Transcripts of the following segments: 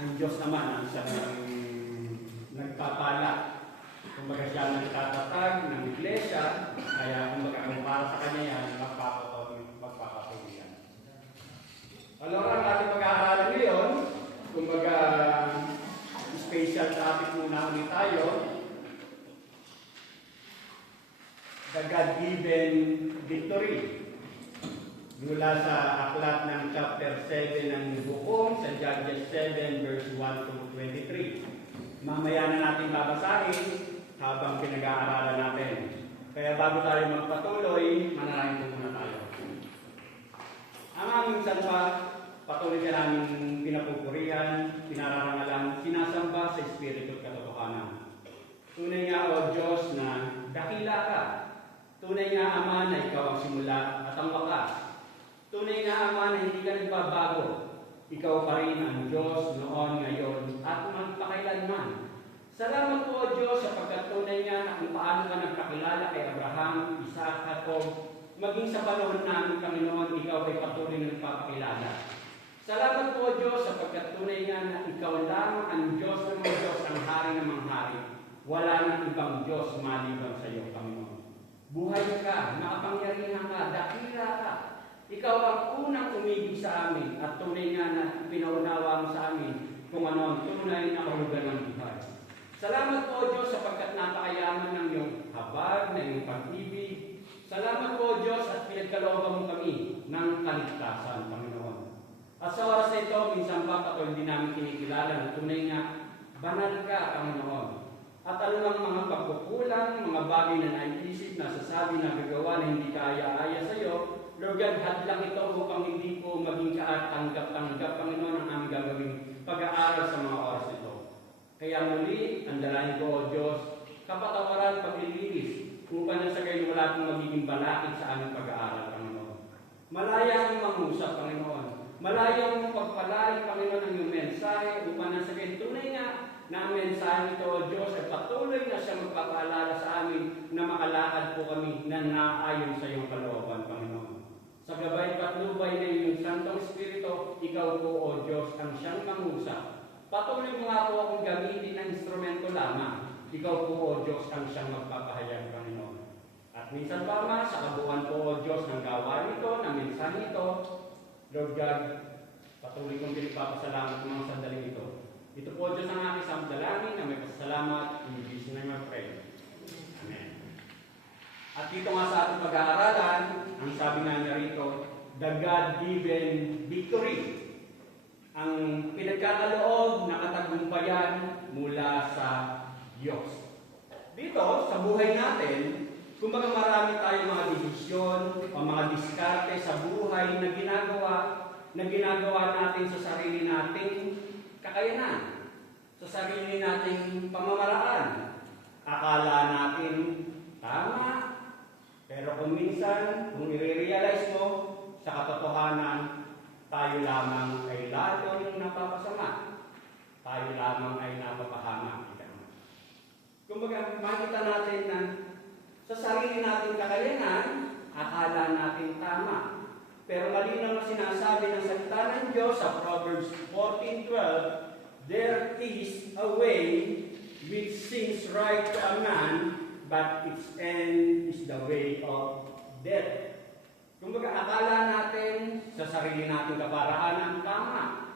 Ang Diyos naman ang siyang nagpapala. Kumbaga siya ang nagtatatag ng iglesia, kaya kumbaga kung para sa kanya yan, magpapatuloy yan. Ano ang ating pag-aaralan ngayon? Kumbaga, special topic muna ulit tayo. The God-given victory. Mula sa aklat ng chapter 7 ng Bukong, sa Judges 7 verse 1 to 23. Mamaya na natin babasahin habang pinag-aaralan natin. Kaya bago tayo magpatuloy, manalangin po muna tayo. Ang aming salpa, patuloy ka namin pinapupurihan, pinararangalan, sinasamba sa Espiritu at katotohanan. Tunay nga, O Diyos, na dakila ka. Tunay nga, Ama, na ikaw ang simula at ang wakas. Tunay nga, Ama, na hindi ka nagbabago. Ikaw pa rin ang Diyos noon, ngayon, at magpakailanman. Salamat po, O Diyos, sapagkat tunay nga na kung paano ka nagpakilala kay Abraham, Isaac, Jacob, maging sa panahon namin, Panginoon, ikaw ay patuloy na nagpapakilala. Salamat po, O Diyos, sapagkat tunay nga na ikaw lamang ang Diyos ng mga Diyos, ang hari ng mga hari. Wala nang ibang Diyos maliban sa iyo, Panginoon. Buhay ka, makapangyarihan ka, dakila ka. Ikaw ang unang umibig sa amin at tunay nga na pinaunawa mo sa amin kung ano ang tunay na kahulugan ng buhay. Salamat po, O Diyos, sapagkat napakayaman ng iyong habag, ng iyong pag-ibig. Salamat po, O Diyos, at pinagkalooban mo kami ng kaligtasan, Panginoon. At sa oras na ito, minsan pa patuloy din namin kinikilala na tunay nga, banal ka, Panginoon. At alam mga pagkukulang, mga bagay na naiisip, nasasabi na gagawa na hindi kaaya-aya sa iyo, Lord God, hadlang ito upang hindi po maging katanggap-tanggap, Panginoon, ang aming gagawing pag-aaral sa mga oras nito. Kaya muli, ang dalangin ko, O Diyos, kapatawaran, paglilinis, upang nasa kayo wala pong magiging balakid sa aming pag-aaral, Panginoon. Malaya ang mangusap, Panginoon. Malaya ang pagpalain, Panginoon, ang iyong mensahe, upang nasa kayo tunay nga na ang mensahe nito, O Diyos, ay patuloy na siya magpapaalala sa amin na makalakad po kami na naayon sa iyong kalooban, Panginoon. Sa gabay patnubay na iyong Santong Espiritu, ikaw po, O Diyos, ang siyang mangusap. Patuloy mo nga po akong gamitin ng instrumento lamang. Ikaw po, O Diyos, ang siyang magpapahayag, Panginoon. At minsan pa ma, sa kabuuan po, O Diyos, ng gawain ito, ng mensahe ito, Lord God, patuloy kong pinagpapasalamat ng mga sandaling ito. Ito po, Diyos, ang aking samdalangin na may pasalamat. In Jesus' name I pray. Amen. At dito nga sa ating pag-aaralan, ang sabi nga niya rito, the God-given victory. Ang pinagkakaloob na katagumpayan mula sa Diyos. Dito, sa buhay natin, kumbaga marami tayong mga desisyon o mga diskarte sa buhay na ginagawa natin sa sarili nating kakayanan, sa sarili nating pamamaraan. Akala natin tama, pero kung minsan, kung i-realize mo sa katotohanan, tayo lamang ay lalo yung napapasama. Tayo lamang ay napapahamak. Kumbaga, makita natin na sa sarili nating kakayanan, akala natin tama. Pero malinaw na sinasabi ng salita ng Diyos sa Proverbs 14:12, there is a way which seems right to a man, but its end is the way of death. Kumbaga, akala natin sa sarili nating kaparaanan tama.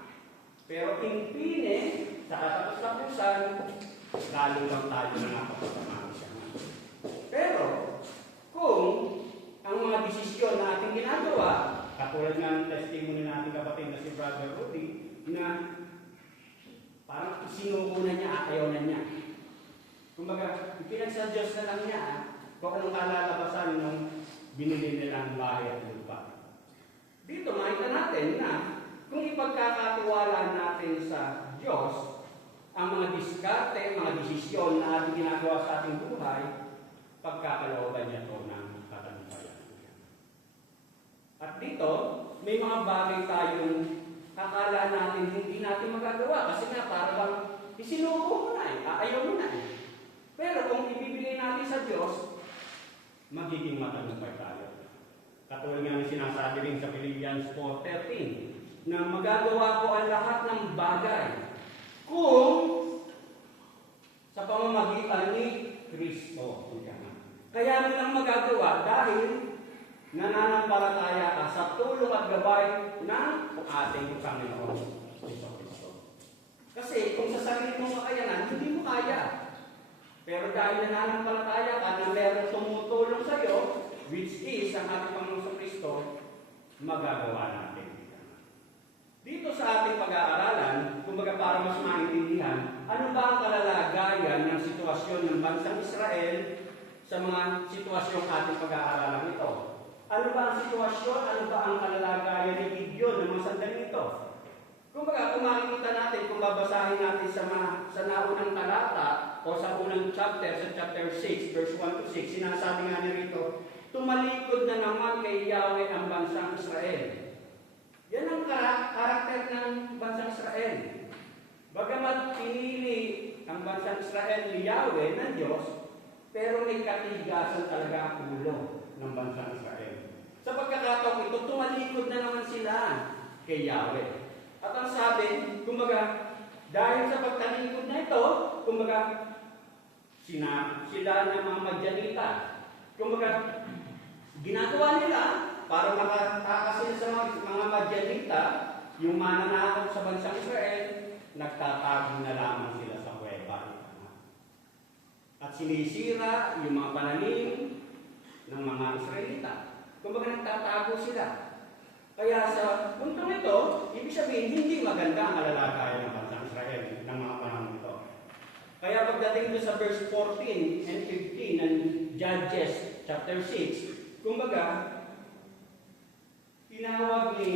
Pero in fine, sa katapos-tapusan, lalo lang tayo na napapasama siya. Pero, kung ang mga desisyon na ating ginagawa, katulad nga ng testimony natin kapatid na si Brother Rudy, na parang sinuko na niya, ayaw na niya. Kumbaga, pinagsadyos na lang niya kung anong kalalabasan ng binili nilang bahay at lupa. Dito makita natin na kung ipagkakatiwala natin sa Diyos ang mga diskarte, mga desisyon na ating ginagawa sa ating buhay, pagkakalooban niya ito ng katagumpayan. At dito, may mga bagay tayong akala natin hindi natin magagawa kasi nga parang isinuko mo na ayaw mo na Pero kung ibibigay natin sa Diyos, magiging matagumpay tayo. Katulad nga ng sinasabi rin sa Philippians 4:13, na magagawa ko ang lahat ng bagay Kaya mo lang magagawa dahil nananampalataya ka sa tulong at gabay ng ating Panginoon Jesucristo. Kasi kung sa sarili mong kakayanan, hindi mo kaya. Pero dahil nananampalataya ka na meron tumutulong sa iyo, which is ang ating Panginoon Jesucristo, magagawa natin. Dito sa ating pag-aaralan, kumbaga para mas maintindihan, ano ba ang kalalagayan ng sitwasyon ng bansang Israel sa mga sitwasyong ating pag-aaralan ito? Ano ba ang sitwasyon? Ano ba ang kalalagayan ni Gideon ng mga sandaling ito? Kumbaga, kung makikita natin, kung babasahin natin sa naunang talata o sa unang chapter, sa chapter 6, verse 1 to 6, sinasabi nga niya rito, tumalikod na naman kay Yahweh ang bansang Israel. Yan ang karakter ng bansang Israel. Bagamat pinili ang bansang Israel ni Yahweh ng Diyos, pero may katigasan talaga ang ulo ng bansang Israel. Sa pagkakataong ito, tumalikod na naman sila kay Yahweh. At ang sabi, kumbaga, dahil sa pagtalikod na ito, kumbaga, sila ng mga Madyanita. Kumbaga, ginagawa nila para makatakas sila sa mga Madyanita, yung mananakot sa bansang Israel, nagtatago na lamang sila sa kuweba. At sinisira yung mga pananim ng mga Israelita. Kumbaga nagtatago sila. Kaya sa puntong ito, ibig sabihin, hindi maganda ang kalalagayan ng bansang Israel ng mga panahon ito. Kaya pagdating doon sa verse 14 and 15 ng Judges chapter 6, kumbaga, tinawag ni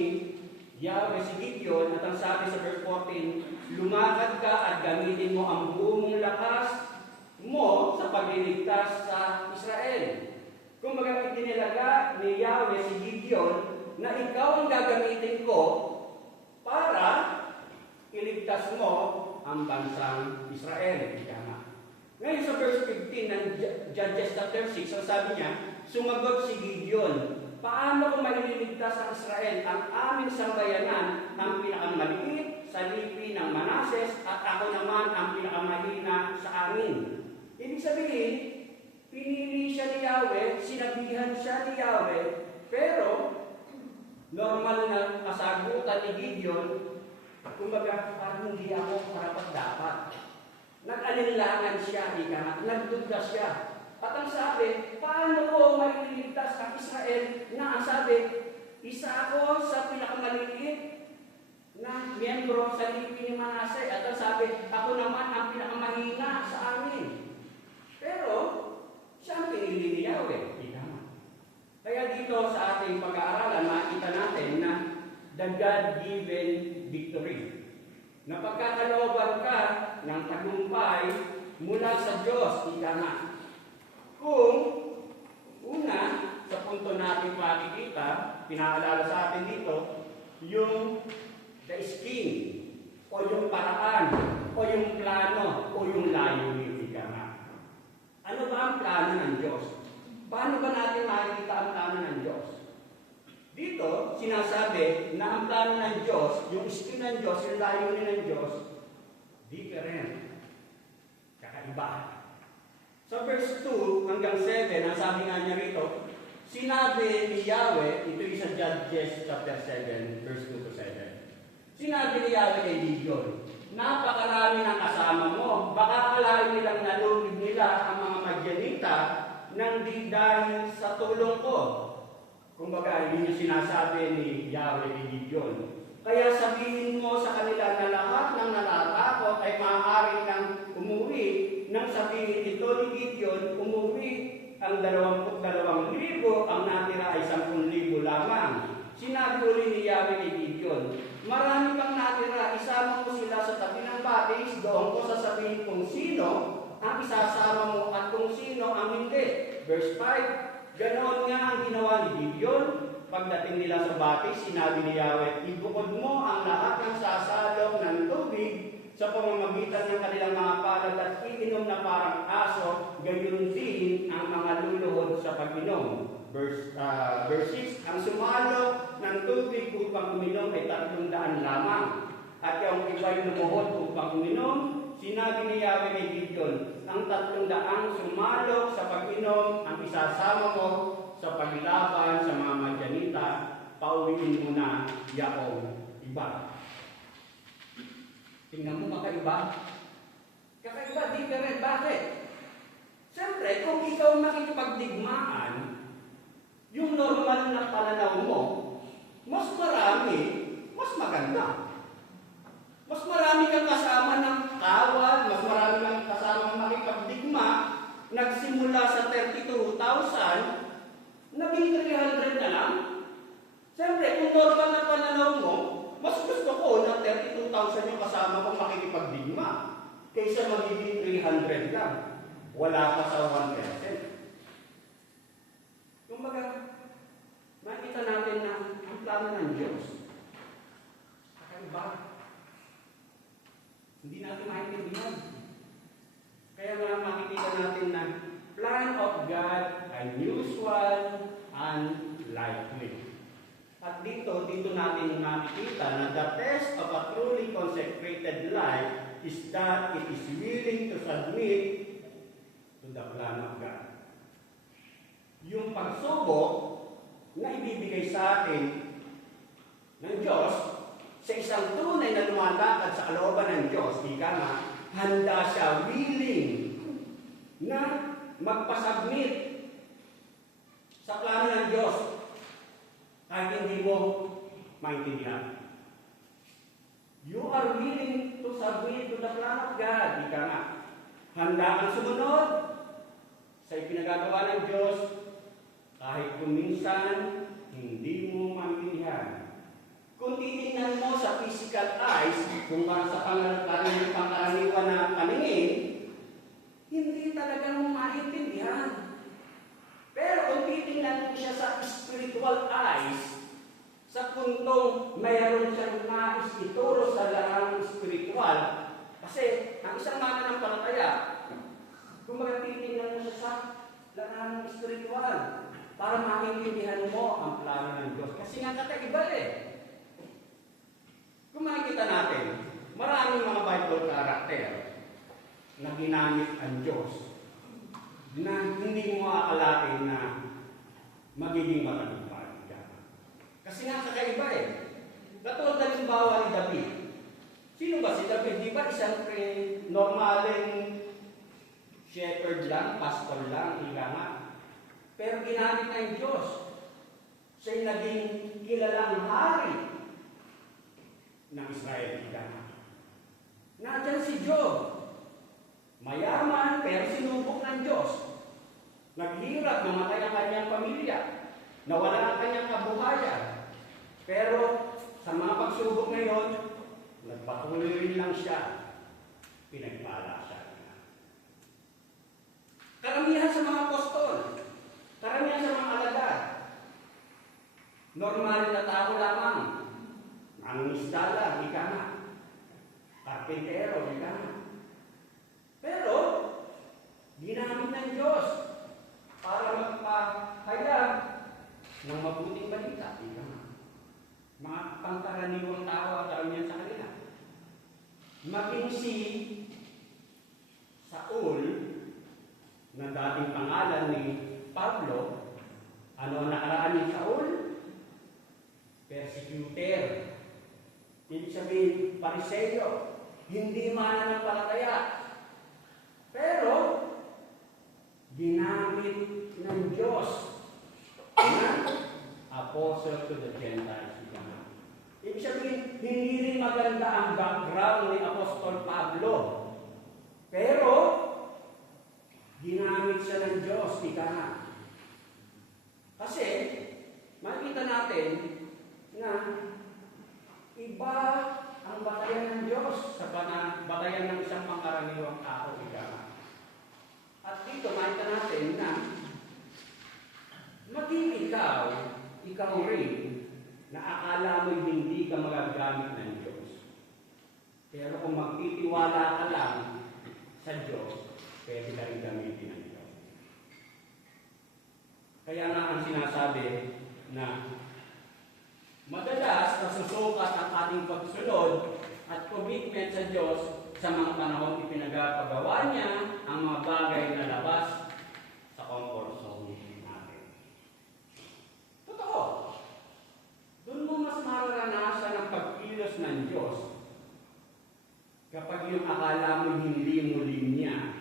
Yahweh si Gideon at ang sabi sa verse 14, lumakad ka at gamitin mo ang buong mong lakas mo sa pagliligtas sa Israel. Kumbaga, itinilaga ni Yahweh si Gideon na ikaw ang gagamitin ko para iligtas mo ang bansang Israel. Ngayon sa verse 15 ng Judges chapter 6, ang sabi niya, sumagot si Gideon, paano ko maililigtas ang Israel? Ang aming sambayanan ang pinakamaliit sa lipi ng Manases at ako naman ang pinakamahina sa amin. Ibig sabihin, pinili siya ni Yahweh, sinabihan siya ni Yahweh, pero normal na kasagutan ni Gideon, kumbaga parang hindi ako karapat-dapat. Nag-alinlangan siya, nagduda siya. At ang sabi, paano ko mailigtas ang Israel na ang sabi, isa ako sa pinakamaliliit na miyembro sa lipi ni Manase. At ang sabi, ako naman ang pinakamahina sa amin. Pero, siya ang pinili ni Yahweh. Kaya dito sa ating pag-aaralan, makita natin na the God-given victory. Na pagkakalooban ka ng tagumpay mula sa Diyos, ika nga. Kung una, sa punto natin makikita, pinaalala sa atin dito, yung the scheme, o yung paraan, o yung plano, o yung layunin, ika nga. Ano ba ang plano ng Diyos? Paano ba natin makikita ang plano ng Diyos? Dito, sinasabi na ang plano ng Diyos, yung scheme ng Diyos, yung layunin ng Diyos, different. Kakaiba. Sa verse 2 hanggang 7, ang sabi nga niya rito, sinabi ni Yahweh, ito yung sa Judges chapter 7, verse 2 to 7. Sinabi ni Yahweh kay Gideon, napakarami ng kasama mo, baka akalain nilang nalugid nila ang mga Madyanita nang di dahil sa tulong ko. Kumbaga, yun yung sinasabi ni Yahweh ni Gideon. Kaya sabihin mo sa kanila na lahat ng natatakot ay maaari nang umuwi. Nang sabihin ito ni Gideon, umuwi ang 22,000, ang natira ay 10,000 lamang. Sinabi uli ni Yahweh ni Gideon, marami pang natira, isama mo sila sa tabi ng batis, doon ko sasabihin kung sino ang isasama mo at kung sino ang hindi. Verse 5, ganoon nga ang ginawa ni Gideon. Pagdating nila sa batis, sinabi ni Yahweh, ibukod mo ang lahat ng sasalong ng tubig sa pamamagitan ng kanilang mga palad at iinom na parang aso, gayon din ang mga luluhod sa pag-inom. Verse 6, ang sumalo ng tubig upang uminom ay 300 lamang. at yung iba'y lumuhod upang uminom. Sinabi ni Yahweh kay Gideon, ang 300 sumalok sa pag-inom, ang isasama mo sa paglaban sa mga Madyanita, pauwiin mo na yaong iba. Tingnan mo, kakaiba. Kakaiba, different. Bakit? Siyempre, kung ikaw makikipagdigmaan, yung normal na pananaw mo, mas marami, mas maganda. Mas marami kang kasama ng kawan, mas marami kang kasama ng makipagdigma, nagsimula sa 32,000, naging 300 na lang. Siyempre, kung normal na pananaw mo, mas gusto ko na 32,000 yung kasama kong makikipagdigma kaysa magiging 300 lang. Wala pa sa 1%. Kumbaga, makita natin na ang plano ng Diyos. Kakaiba. Hindi natin maintindihan. Kaya nga makikita natin na plan of God ay usual and likely. At dito natin makikita na the test of a truly consecrated life is that it is willing to submit to the plan of God. Yung pagsubok na ibibigay sa atin ng Diyos sa isang tunay na lumalakad sa kalooban ng Diyos, ika nga, handa siya willing na magpasubmit sa plano ng Diyos kahit hindi mo maintindihan. You are willing to submit to the plan of God, ika nga. Handa kang sumunod sa ipinagagawa ng Diyos kahit kung minsan hindi mo maintindihan. Kung titingnan mo sa physical eyes, kung para sa pangkaraniwan na paningin, hindi talaga mo maintindihan. Pero kung titingnan mo siya sa spiritual eyes, sa puntong mayroon siyang nais ituro sa larang spiritual, kasi ang isang mananampalataya, kung titingnan mo siya sa larang spiritual, para maintindihan mo ang plano ng Diyos. Kasi nga kakaiba Kung makikita natin, maraming mga Bible character na ginamit ang Diyos na hindi mo akalain na magiging matagumpay. Kasi nga kakaiba Katulad ng halimbawa ni David. Sino ba si David? Di ba isang normaleng shepherd lang, pastor lang, ika nga. Pero ginamit ng Diyos. Siya'y naging kilalang hari ng Israel. Nandiyan si Job. Mayaman, pero sinubok ng Diyos. Naghirap, namatay ang kanyang pamilya. Nawala ang kanyang kabuhayan. Pero sa mga pagsubok ngayon, nagpatuloy rin lang siya. Pinagpala siya. Karamihan sa mga apostol, karamihan sa mga alagad, normal na tao lamang. Ang isda lang, ika nga. Karpintero, ika nga. Pero, ginamit ng Diyos para magpahayag ng mabuting balita, ika nga. Mga pangkaraniwang tao ang karamihan sa kanila. Maging si Saul, na dating pangalan ni Pablo, ano ang nakaraan ni Saul? Persecutor. Ibig sabihin, Pariseo, hindi mananampalataya. Pero, ginamit ng Diyos na apostle to the Gentiles. Ibig sabihin, hindi rin maganda ang background ni Apostol Pablo. Pero, ginamit siya ng Diyos, ika nga. Kasi, makikita natin na iba ang batayan ng Diyos sa batayan ng isang pangkaraniwang tao, ika nga. At dito, makita natin na maging ikaw rin, na akala mo hindi ka magagamit ng Diyos. Pero kung magtitiwala ka lang sa Diyos, pwede ka rin gamitin ng Diyos. Kaya nga ang sinasabi na madalas nasusukat ang ating pagsunod at commitment sa Diyos sa mga panahon ipinagpagawa niya ang mga bagay na labas sa comfort zone natin. Totoo. Doon mo mas mararanasan ang pagkilos ng Diyos kapag yung akala mo hindi mo linya,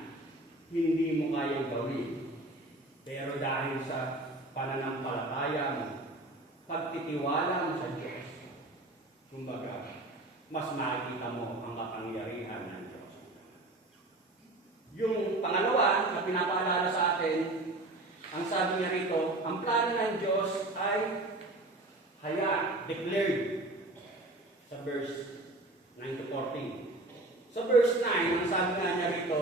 hindi mo kaya gawin. Pero dahil sa pananampalataya mo, pagtitiwala mo sa Diyos, kumbaga, mas makikita mo ang kapangyarihan ng Diyos. Yung pangalawa na pinapaalala sa atin, ang sabi niya rito, ang plano ng Diyos ay declared sa verse 9 to 14. Sa verse 9, ang sabi nga niya rito,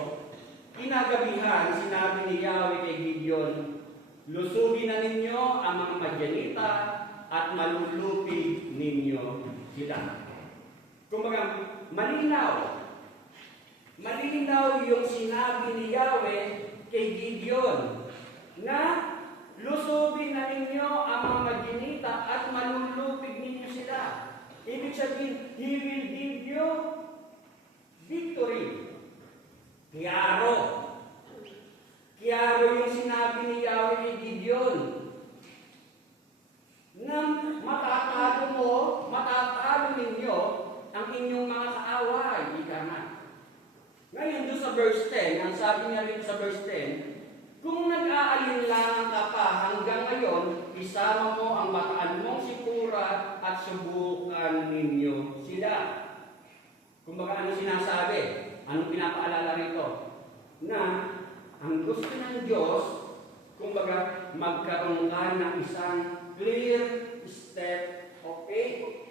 kinagabihan, sinabi ni Yahweh kay Gideon, lusugin na ninyo ang mga Madyanita at malulupig ninyo sila. Kumbaga, malinaw. Malinaw yung sinabi ni Yahweh kay Gideon na lusugin na ninyo ang mga Madyanita at malulupig ninyo sila. Ibig sabihin, He will give you victory. Klaro. Klaro yung sinabi ni Yahweh kay Gideon na matatalo ninyo ang inyong mga kaaway. Ika nga. Ngayon doon sa verse 10, ang sabi niya rin sa verse 10, kung nag-aalinlangan ka pa hanggang ngayon, isama mo ang mataan mong sikura at subukan ninyo sila. Kumbaga ano sinasabi? Anong pinapaalala rito? Na ang gusto ng Diyos, kumbaga magkaroon ka ng isang clear step of faith.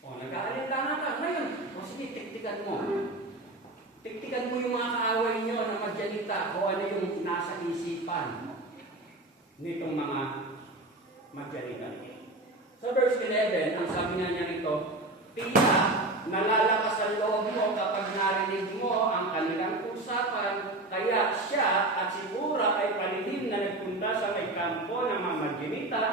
O, nag-aalinlangan ka. Ngayon, sige, tiktikan mo. Tiktikan mo yung mga kaaway nyo na Madyanita o ano yung nasa isipan nitong mga Madyanita. Sa verse 11, ang sabi nga niya rito, tiyak, nalalakas ang loob mo kapag narinig mo ang kanilang usapan, kaya siya at si Pura ay palihim na nagpunta sa may kampo ng mga Madyanita.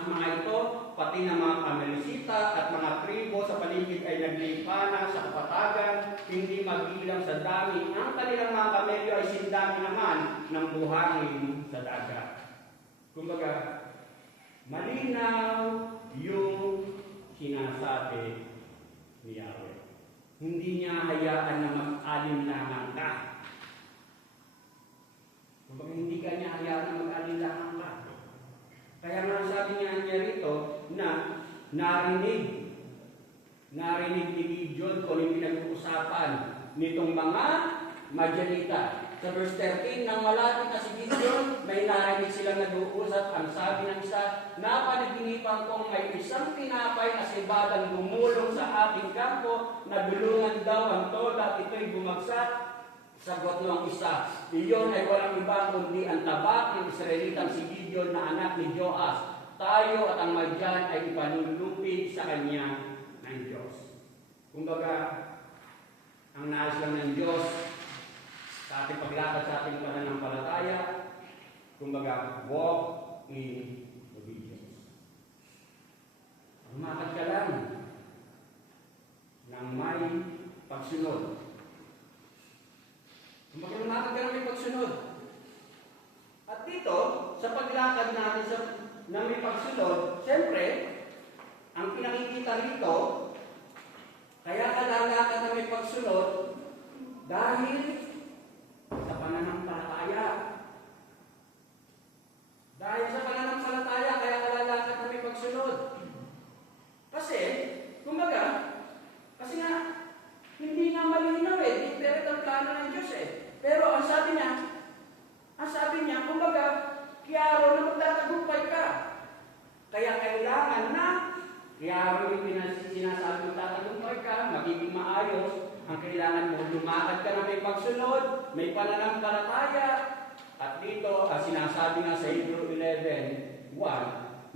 Ang mga ito, pati ng mga Kamelisita at mga tribo sa paligid ay naglipana sa kapatagan, hindi magbilang sa dami. Ang kanilang mga kamelyo ay sindami naman ng buhangin sa dagat. Kumbaga, malinaw yung sinasabi ni Yahweh. Hindi niya hayaan na mag-alinlangan ka. Kumbaga, hindi ka niya hayaan na mag-alinlangan ka. Kaya nga sabi niya rito na narinig ni Gideon kung yung pinag-uusapan nitong mga Madyanita. Sa verse 13, nang malapit na si Gideon, may narinig silang nag-uusap. Ang sabi ng isa, napanaginipan kong may isang tinapay na sibadang gumulong sa ating kampo, nagulungan daw ang tola at ito'y bumagsak. Sagot ng isa, iyon ay walang iba kundi ang tabak ng Israelitang si Gideon na anak ni Joas. Tayo at ang Madyan ay ipanulupig sa kanya ng Diyos. Kumbaga, ang nais lang ng Diyos sa ating paglakad sa ating pananampalataya, kumbaga, walk in obedience. Umakad ka lang ng may pagsunod. Umakad ka ng may pagsunod. At dito, sa paglakad natin na may pagsunod, siyempre, ang pinakikita rito, kaya ka lalakad na may pagsunod dahil sa pananampalataya. Dahil sa pananampalataya, kaya ka lalakad na may pagsunod. Kasi nga, hindi nga malinaw different ang plano ng Diyos Pero ang sabi niya, kumbaga, klaro na magtatagumpay ka. Kaya kailangan na, klaro yung sinasabi mo tatagumpay ka, magiging maayos. Ang kailangan mo, lumakad ka na may pagsunod, may pananampalataya. At dito, sinasabi nga sa Hebrew 11:1,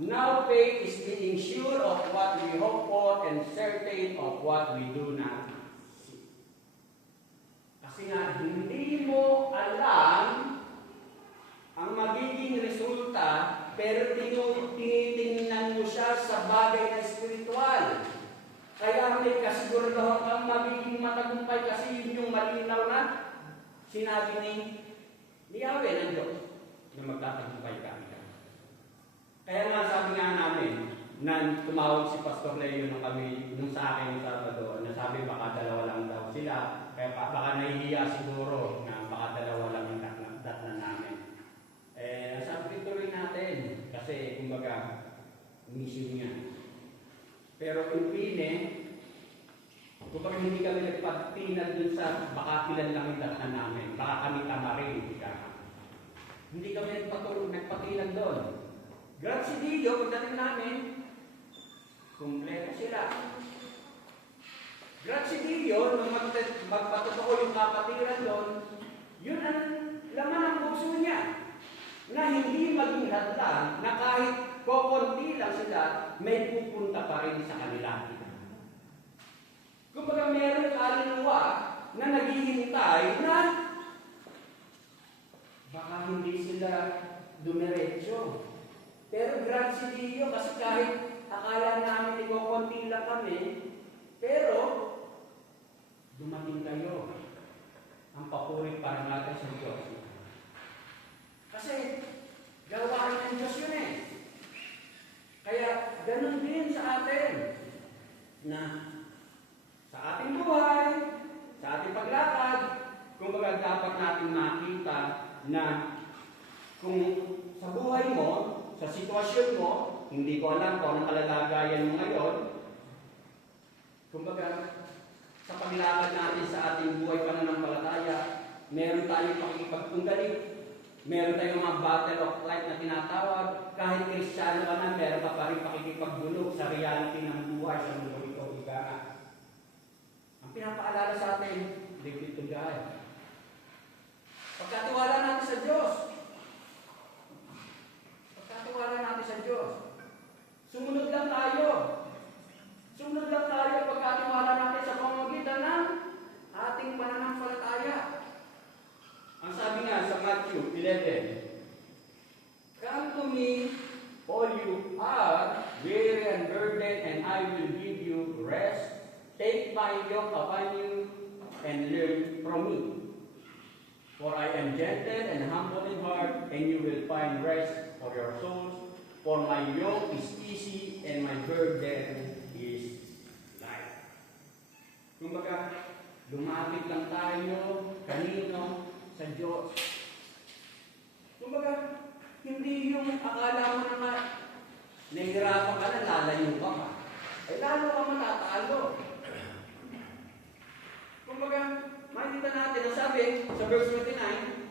now faith is being sure of what we hope for and certain of what we do not see. Kasi nga, hindi mo alam ang magiging resulta, pero tinitingnan mo siya sa bagay na espiritual. Kaya may kasiguraduhan sinabi ni Yahweh ng Diyos na magtatagumpay kami. Kaya nga sabi nga namin, na tumawag si Pastor Leo nung sa akin sa Sabado, na sabi baka dalawa lang daw sila, kaya baka nahihiya siguro na baka dalawa lang ang datnan namin. Sabi tuloy natin, kasi kumbaga, mission niya. Pero kung pine, kumbaga hindi kami nagpagtinag dun sa baka pilan lang yung datnan namin, baka kami tamarin, hindi kami nagpatinag doon. Grazie Dio, pagdating namin, kumpleto sila. Grazie Dio, nung magpatotoo yung kapatiran doon, yun ang laman ng puso niya. Na hindi maging hadlang, na kahit kokonti lang sila, may pupunta pa rin sa kanila. Kumbaga meron kaluluwa na naghihintay na baka hindi sila dumiretso. Pero grazie Dio, kasi kahit akala namin ikokonti lang kami, pero dumating kayo. Ang papuri para natin sa Diyos. Kasi gawain ng Diyos yun eh. Kaya ganun din sa atin na sa ating buhay, sa ating paglakad, kumbaga dapat natin makita na kung sa buhay mo, sa sitwasyon mo, hindi ko alam kung anong kalalagayan mo ngayon, kumbaga, sa paglakad natin sa ating buhay pananampalataya, meron tayong pakikipagtunggali, meron tayong mga battle of life na tinatawag, kahit Kristiyano ka na, meron ka pa rin pakikipagbulog sa reality ng buhay sa mundo ito, higa. Ang pinapaalala sa atin, ligpit to God. Pagkatiwala natin sa Diyos, sumunod lang tayo. Sumunod lang tayo pagkatiwala natin sa pamamagitan ng ating pananampalataya. Ang sabi nga sa Matthew 11, "Come to me, all you are weary and burdened, and I will give you rest. Take my yoke upon you and learn from me. For I am gentle and humble in heart, and you will find rest for your souls. For my yoke is easy and my burden is light." Kumbaga, lumapit lang tayo kanino sa Diyos. Kumbaga, hindi yung akala mo na nahihirapan ka na, lalayo ka pa. Ay lalo ka matatalo. Kumbaga, makikita natin ang sabi sa verse 29,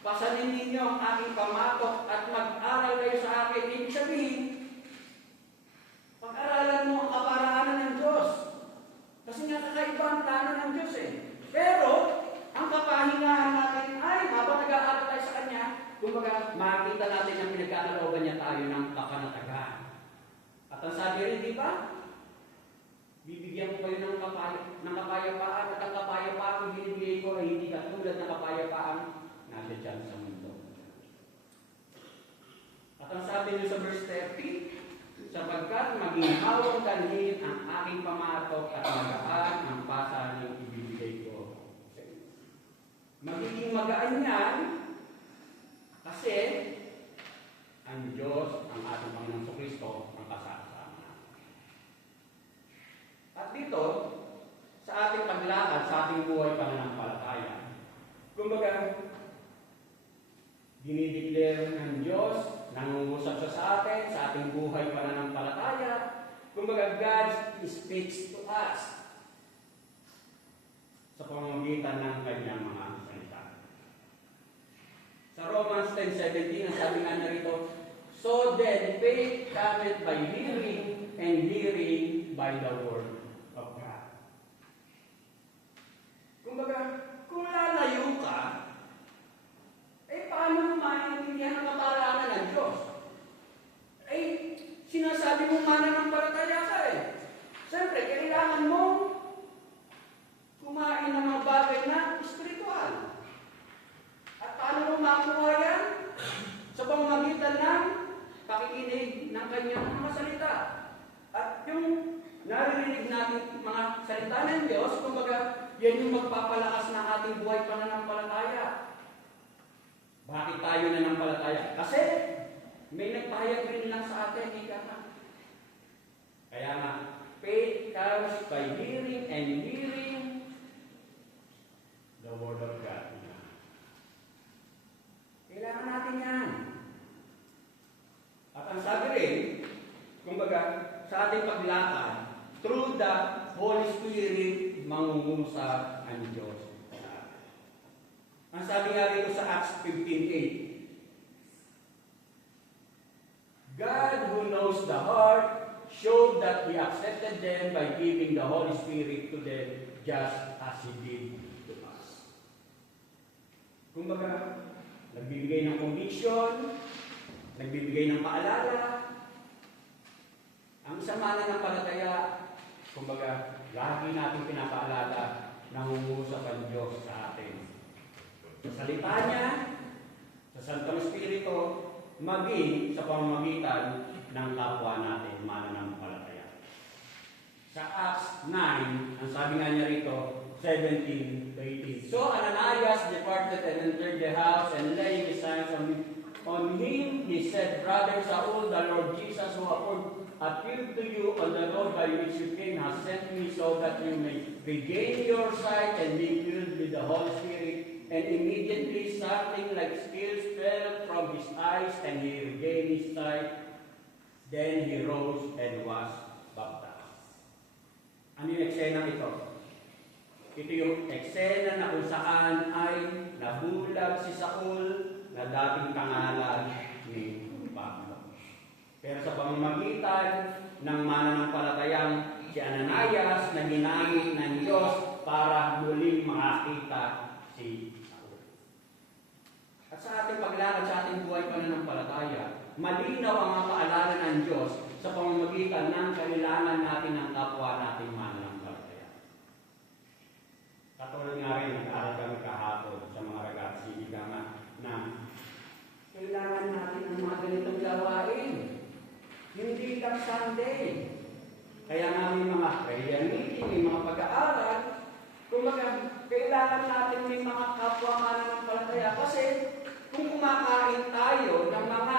"Pasanin ninyo ang aking pamatok at mag-aral kayo sa akin." Ibig sabihin, pag-aralan mo ang kaparaanan ng Diyos. Kasi nga kakaiba ang plano ng Diyos eh. Pero, ang kapahingahan natin ay, habang nag-aaral tayo sa Kanya, kumbaga, makikita natin ang pinagkakalooban niya tayo ng kapanatagan. At ang sabi rin, di ba? Bibigyan ko kayo ng kapayapaan, at ang kapayapaan kung binibigay ko ay hindi katulad ng kapayapaan nasa dyan sa mundo. At ang sabi niyo sa verse 30, "Sapagkat maging hawang kanhin ang aking pamatok at magaan ang pasaning ibibigay ko sa inyo." Magiging magaan yan kasi ang Diyos, ang ating Panginoong Kristo, ang kasama natin. At dito, sa ating paglakad, sa ating buhay pananampalataya, kumbaga, dinideclare ng Diyos, nangungusap siya sa atin, sa ating buhay pananampalataya. Kumbaga, God speaks to us sa pamamagitan ng kanyang mga salita. Sa Romans 10:17, ang sabi nga narito, "So then faith cometh by hearing, and hearing by the word of God." Kumbaga, kung lalayo ka, paano mo maintindihan ang kaparaanan ng Diyos? Sinasabi mo mananampalataya ka eh. Siyempre, kailangan mo kumain ng mga bagay na espiritual. At paano mo makuha yan? Sa pamamagitan ng pakikinig ng kanyang mga salita. At yung naririnig natin mga salita ng Diyos, kumbaga, yan yung magpapalakas ng ating buhay pananampalataya. Bakit tayo nanampalataya? Kasi may nagpahayag rin lang sa atin, ika nga. Kaya nga, faith comes by hearing and hearing the Word of God. Kailangan natin yan. At ang sabi rin, kumbaga, sa ating paglakad, through the Holy Spirit, mangungusap ang Diyos. Ang sabi nga rito sa Acts 15:8, God who knows the heart showed that He accepted them by giving the Holy Spirit to them just as He did to us. Kumbaga, nagbibigay ng conviction, nagbibigay ng paalala. Ang isang mananampalataya, kumbaga, lagi natin pinapaalala na humuusap ang Diyos sa atin. Sa salita niya, sa Santong Espiritu, maging sa pamamagitan ng kapwa natin, mananampalataya. Sa Acts 9, ang sabi nga niya rito, 17-18. So Ananias departed and entered the house, and laying his hands on him, he said, Brother Saul, the Lord Jesus, who appeared to you on the road by which you came, has sent me so that you may regain your sight and be filled with the Holy Spirit. And immediately something like scales fell from his eyes, and he regained his sight. Then he rose and was baptized. Ano yung eksena ito? Ito yung eksena na kung saan ay nabulag si Saul na dating pangalan ni Pablo. Pero sa pamamagitan ng mananampalatayang si Ananias na ginamit ng Diyos para muling makakita si Saul. At sa ating paglakad sa ating buhay pananampalataya, malinaw ang mga paalala ng Diyos sa pamamagitan ng kailangan natin ng kapwa nating mananampalataya. Katulad nga rin, nag-aaral kami kahapon sa mga ragazzi, na kailangan natin ng mga ganitong gawain. Hindi lang Sunday. Kaya nga may mga prayer meeting, may mga pag-aaral. Kumbaga, kailangan natin may mga kapwa mananampalataya kasi kung kumakain tayo ng mga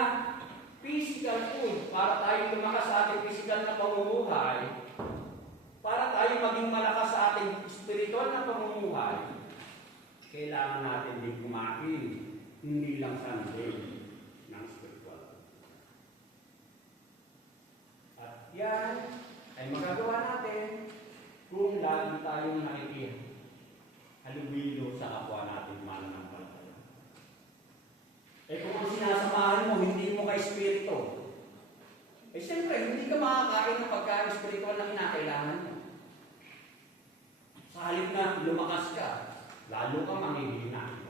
physical food para tayo lumakas sa ating physical na pamumuhay, para tayo maging malakas sa ating spiritual na pamumuhay, kailangan natin din kumain, hindi lang Sunday ng spiritual. At yan ay magagawa natin kung lagi tayong nakikihalubilo sa kapwa natin mananampalataya. Kung ang sinasamahan mo, hindi mo kay Espiritu, siyempre, hindi ka makakain ng pagkain spiritual na kinakailangan mo. Sa halip na lumakas ka, lalo ka manghihina.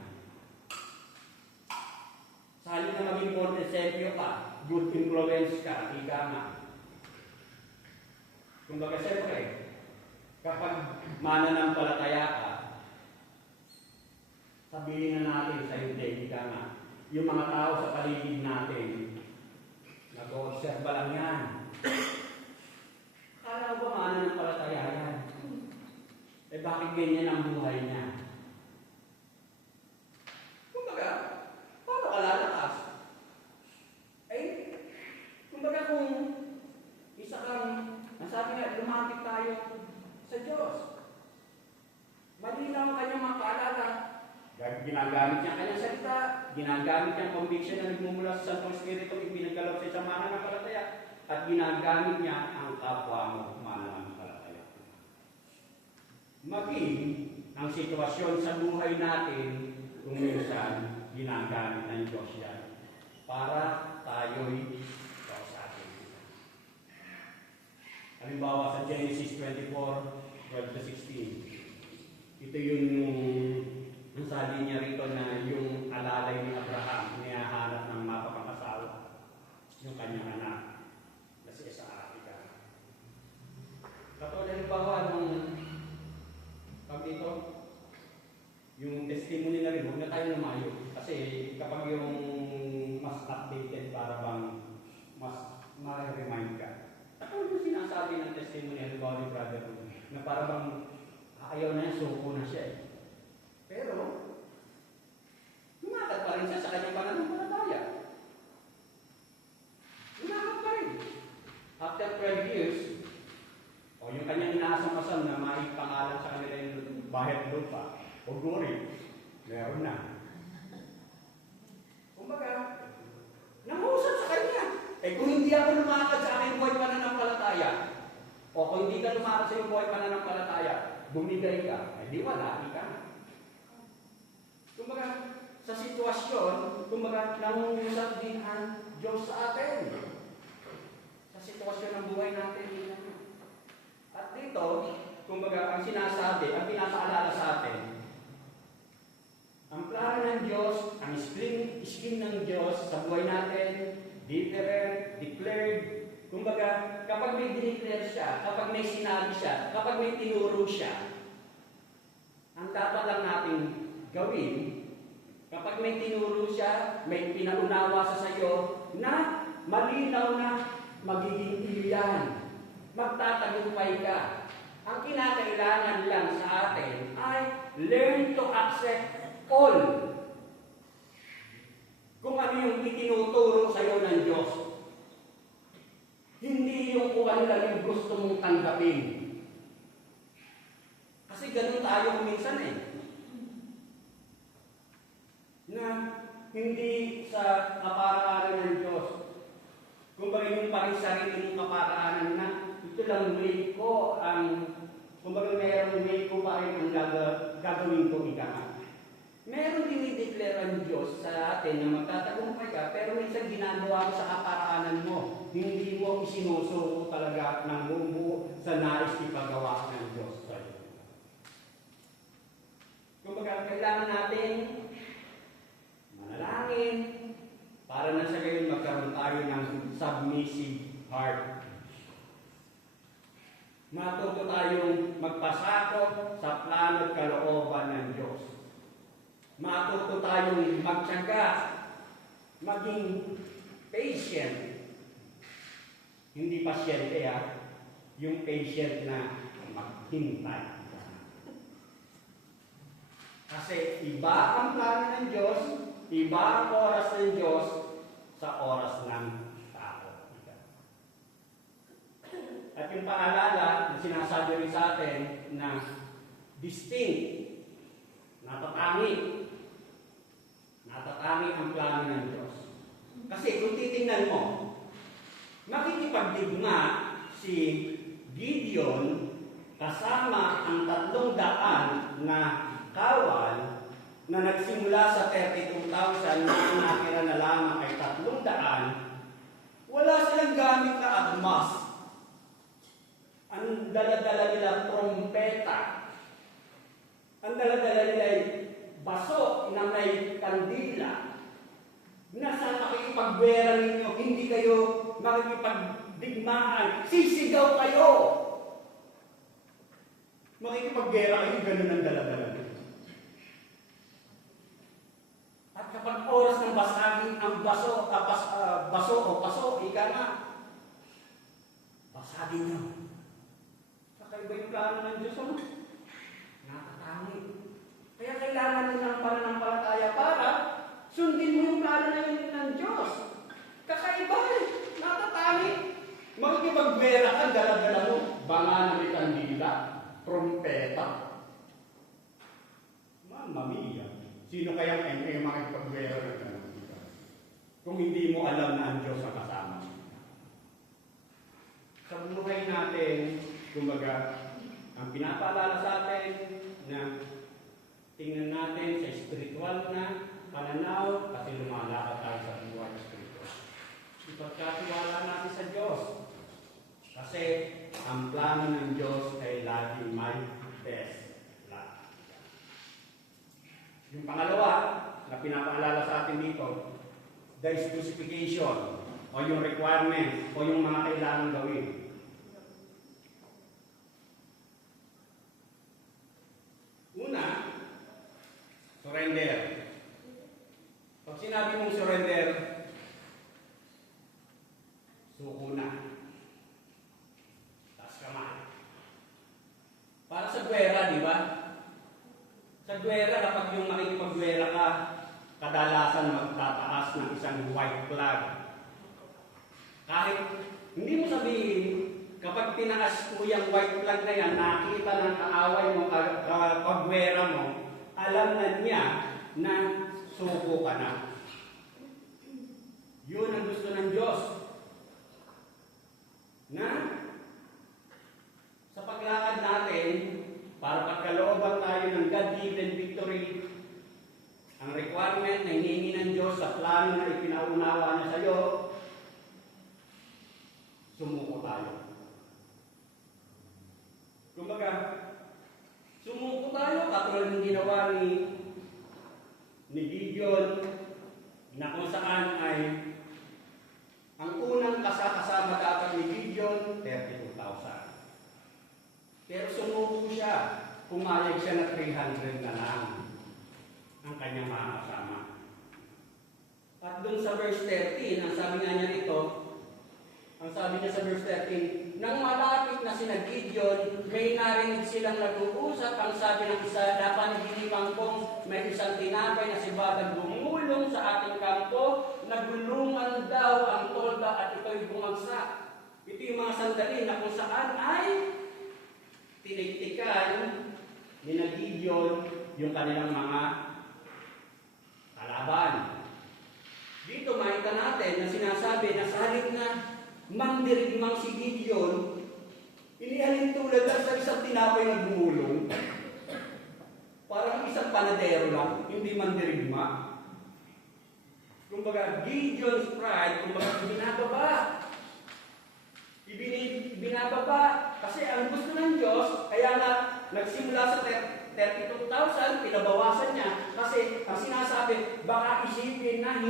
Sa halip na maging Montesepio ka, good influence ka, ika nga. Kumbaga, siyempre, kapag mananampalataya ka, sabihin na natin sa hindi, ika nga, yung mga tao sa paligid natin, nag-o-observe lang yan. Kala ba mananampalataya yan? Bakit ganyan ang buhay niya? Kumbaga, paano ka lalakas? Kumbaga kung isa kang, nasabi nga, lumapit tayo sa Diyos. Malinaw ang kanyang mga paalala. Ginagamit niya ang kanyang salita, ginagamit niya ang conviction na nagmumula sa Santong Espiritu, ibinagkalap sa isang mananampalataya, at ginagamit niya ang kapwa mo mananampalataya. Maging ang sitwasyon sa buhay natin, kung minsan ginagamit ng Diyos yan, para tayo'y kausapin. Halimbawa sa Genesis 24:12-16, ito yung ang sabi niya rito na yung alalay ni Abraham, niyahanap ng mapapakasawa, yung kanyang anak, na si Isaac. Katulad halimbawa nung pag dito, yung testimony na rin, huwag na tayo lumayo. Kasi kapag yung mas updated, para bang mas ma-remind ka. Katulad yung sinasabi ng testimony halimbawa ni brother ko, na para bang ayaw na niya, suko na siya. Pero, lumakad pa rin siya sa kanyang bahit lupa, o guri, meron na. Kumbaga, nangusap sa kanya. Eh kung hindi ako lumakad sa aking buhay pananampalataya, o kung hindi ka lumakad sa iyong buhay pananampalataya, bumigay ka, eh di wala, ka. Kumbaga, sa sitwasyon, kumbaga, nangungusap din ang Diyos sa atin. Sa sitwasyon ng buhay natin. At dito, kumbaga, ang sinasabi, ang pinapaalala sa atin, ang plano ng Diyos, ang scheme ng Diyos sa buhay natin, different, declared. Kumbaga, kapag may dineclare siya, kapag may sinabi siya, kapag may tinuro siya, ang dapat lang natin gawin, kapag may tinuro siya, may pinaunawa sa sayo, na malinaw na magiging iyan, magtatagumpay ka. Ang kinakailangan lang sa atin ay learn to accept all. Kung ano yung itinuturo sa iyo ng Diyos. Hindi yung kung ano lang yung gusto mong tanggapin. Kasi ganun tayo minsan eh. Na hindi sa kaparaanan ng Diyos. Kung ba yung parang sarili ng kaparaanan na ito lang way ko ang kumbaga mayroong way ko pa rin ang gagawin ko ika. Meron din i-declare ang Diyos sa atin na magtatagumpay ka, pero minsan ginagawa mo sa kaparaanan mo. Hindi mo isinusuko talaga ng buo sa nais ipagawa ng Diyos sa iyo. Kumbaga, kailangan natin manalangin para na sa gayon magkaroon tayo ng submissive heart. Matuto tayong magpasakop sa plano at kalooban ng Diyos. Matuto tayong magtiyaga, maging patient. Hindi pasyente yung patient na maghintay. Kasi iba ang plano ng Diyos, iba ang oras ng Diyos sa oras ng tao. At yung paalala na sinasabi rin sa atin na distinct, natatangi ang plano ng Diyos. Kasi kung titingnan mo, makikipagdigma si Gideon kasama ang 300 na kawal na nagsimula sa 32,000 na nakira na lamang ay 300, wala silang gamit na agmas. Ang dala-dala nila trompeta. Ang dala-dala nila ay baso na may kandila. Nasa makikipagwera ninyo, hindi kayo makikipagdigmaan. Sisigaw kayo! Makikipagwera kayo, ganun ang dala-dala nila. At kapag oras ng basagin ang baso o paso, ika na, basagin nyo. Kakaiba yung plano ng Diyos, ano? Nakatangi. Kaya kailangan mo ng pananampalataya para sundin mo yung plano ng Diyos. Kakaiba eh. Nakatangi. Makikipagwera ka, dala-dala mo, banga na may kandila, trompeta. Mamma mia. Sino kaya ang makikipagwera ng kandila? Kung hindi mo alam na ang Diyos ang kasama. Sa buhay natin, kumbaga, ang pinapaalala sa atin na tingnan natin sa spiritual na pananaw kasi lumalakad tayo sa buhay spiritual. Ipagkatiwala natin sa Diyos. Kasi ang plano ng Diyos ay laging may best plan. Yung pangalawa na pinapaalala sa atin dito, the specification o yung requirements o yung mga kailangan gawin. Una, surrender. Pag sinabi mong surrender, suko na. Taas kamay. Para sa gwera, di ba? Sa gwera, kapag yung makikipagwera ka, kadalasan magtataas ng isang white flag. Kahit hindi mo sabihin, kapag tinaas mo yung white flag na yan, nakita ng kaaway mo, kapagwera mo, alam na niya na suko ka na. Yun ang gusto ng Diyos. Na sa paglakad natin, para pagkalooban tayo ng God-given victory, ang requirement na hinihingi ng Diyos sa plano na ipinaunawa niya sa iyo, sumuko tayo. Kumbaga, sumuko tayo katulad ng ginawa ni Gideon, na kung saan ay ang unang kasama dapat ni Gideon, 32,000. Pero sumuko siya, pumayag siya na 300 na lang ang kanyang mga kasama. At dun sa verse 13, ang sabi nga niya rito, ang sabi niya sa verse 13, nang malapit na sina Gideon, may narinig silang nag-uusap. Ang sabi ng isa, napanaginipan kong may isang tinapay na si Batag bumulong sa ating kampo, nagulungan daw ang tolda at ito'y bumagsak. Ito yung mga sandali na kung saan ay tiniktikan ni Gideon yung kanilang mga kalaban. Dito makita natin na sinasabi na sa halip na mandirigmang si Gideon, inihalin tulad lang sa isang tinapay na gumulong. Parang isang panadero lang, hindi mandirigma. Kumbaga, Gideon's pride, kumbaga, binababa. Kasi ang gusto ng Diyos, kaya nga nagsimula sa 32,000, pinabawasan niya. Kasi ang sinasabi, baka isipin na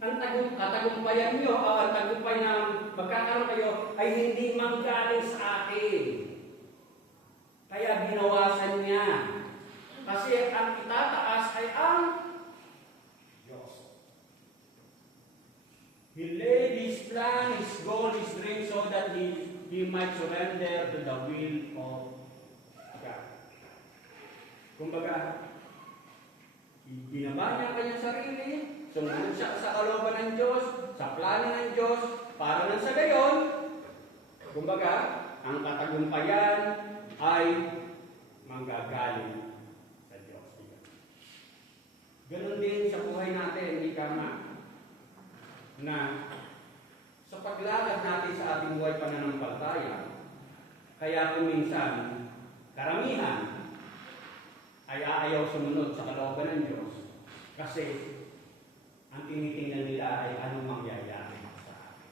ang katagumpayan niyo o ang tagumpay na magkakaroon kayo ay hindi manggaling sa akin. Kaya binawasan niya. Kasi ang itataas ay ang Diyos. He laid his plan, his goal, his dream so that he might surrender to the will of God. Kumbaga, binaba niya ang kanyang sarili, sumunod siya sa kalooban ng Diyos, sa plano ng Diyos, para nang sa gayon, kumbaga, ang katagumpayan ay manggagaling sa Diyos. Ganon din sa buhay natin, ika nga, na sa paglakad natin sa ating buhay pananampalataya, kaya kung minsan, karamihan ay aayaw sumunod sa kalooban ng Diyos kasi ang tinitingnan nila ay anong mangyayari sa akin.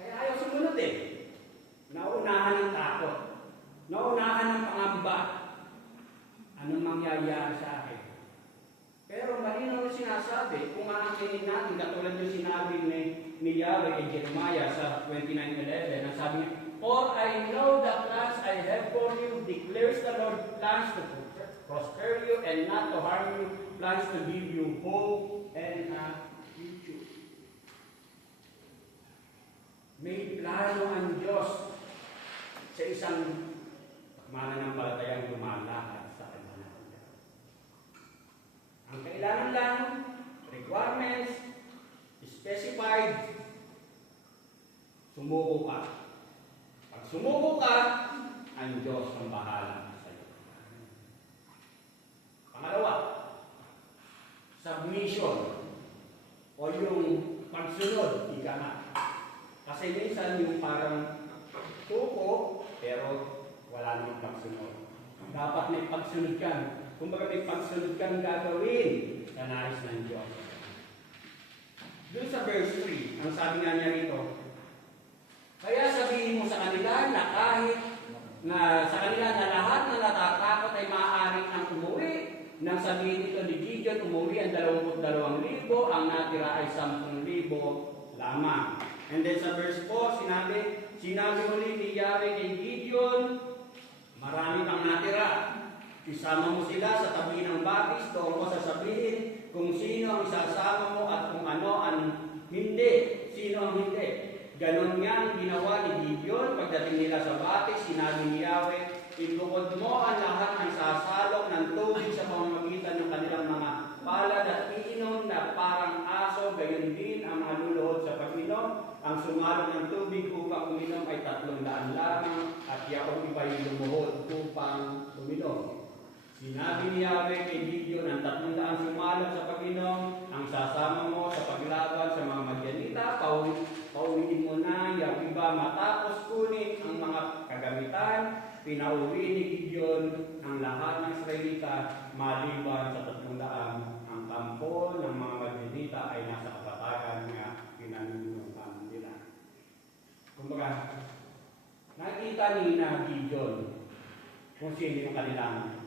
Kaya ayaw sumunod eh. Nauunahan ng takot. Nauunahan ng pangamba. Anong mangyayari sa akin? Pero malinaw na sinasabi, kung aangkinin natin, katulad yung sinabi ni Yahweh kay Jeremiah sa 29:11, ang sabi niya, for I know the plans I have for you, declares the Lord, plans to prosper you and not to harm you, plans to give you hope and a future. May plano ang Diyos sa isang mananampalatayang lumalakad sa kanyang buhay. Ang kailangan lang, requirements, specified, sumuko ka. Pag sumuko ka, ang Diyos ang bahala sa iyo. Pangalawa, submission o yung pagsunod, ika nga. Kasi minsan yung parang tuko, pero wala nang pagsunod. Dapat may pagsunod ka. Kumbaga may pagsunod kang gagawin sa nais ng Diyos. Doon sa verse 3, ang sabi nga niya rito, kaya sabihin mo sa kanila na kahit sa kanila na lahat na natatakot ay maaaring ang umuwi. Nang sabihin ito ni Gideon, umuwi ang 22,000, ang natira ay 10,000 lamang. And then sa verse 4, sinabi ulit ni Yahweh kay Gideon, marami pang natira. Isama mo sila sa tabi ng batis, doon ko sasabihin kung sino ang isasama mo at kung ano ang hindi. Sino ang hindi. Ganon nga ang ginawa ni Gideon. Pagdating nila sa batis, sinabi ni Yahweh, ibukod mo ang lahat ng sasalok ng tubig sa pamamagitan ng kanilang mga palad at iinom na parang aso, gayon din ang mga luluhod sa pag-inom. ang sumalo ng tubig upang uminom ay 300 lamang at yaong iba'y lumuhod upang uminom. Sinabi ni Yahweh kay Gideon, ang 300 sumalot sa pag-inom, ang sasama mo sa paglaban sa mga Madyanita, pauwiin mo na yung iba matapos kunin ang mga kagamitan. Pinauwi ni Gideon ang lahat ng Israelita maliban sa 300. Ang kampo ng mga Madyanita ay nasa kapatagan na pinanunukan nila. Kumbaga, nakita ni na Gideon kung sino yung kanilang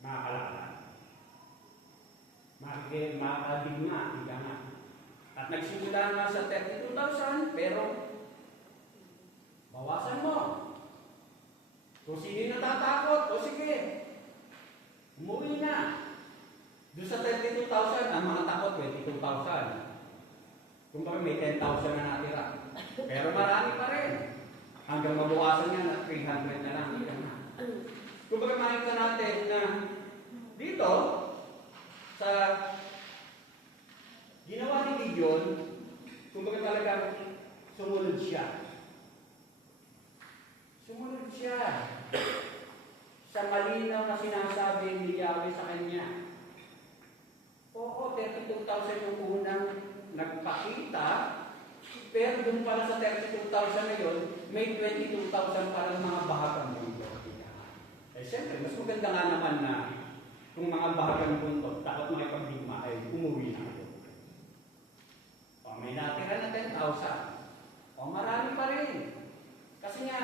mga kalaban. Makakadigma, ika nga. At nagsimula nga sa 32,000, pero bawasan mo. Kung sino natatakot, o sige, umuwi na. Doon sa 32,000, ang mga takot, 22,000. Kung bakit may 10,000 na natira. Pero marami pa rin. Hanggang mabawasan niya na 300 na lang. Kung bakit makikita natin na dito, sa ginawa ni Gideon, kung bakit talagang sumunod siya. Sumunod siya sa malinaw na sinasabi ni Yahweh sa kanya. Oo, 32,000 yung unang nagpakita, pero doon pala sa 32,000 na yun, may 22,000 para mga bahagang mundo. Eh siyempre, mas maganda nga naman na kung mga bahagang mundo, takot makipagdigma ay umuwi na ito. O may natira na 10,000. O marami pa rin. Kasi nga,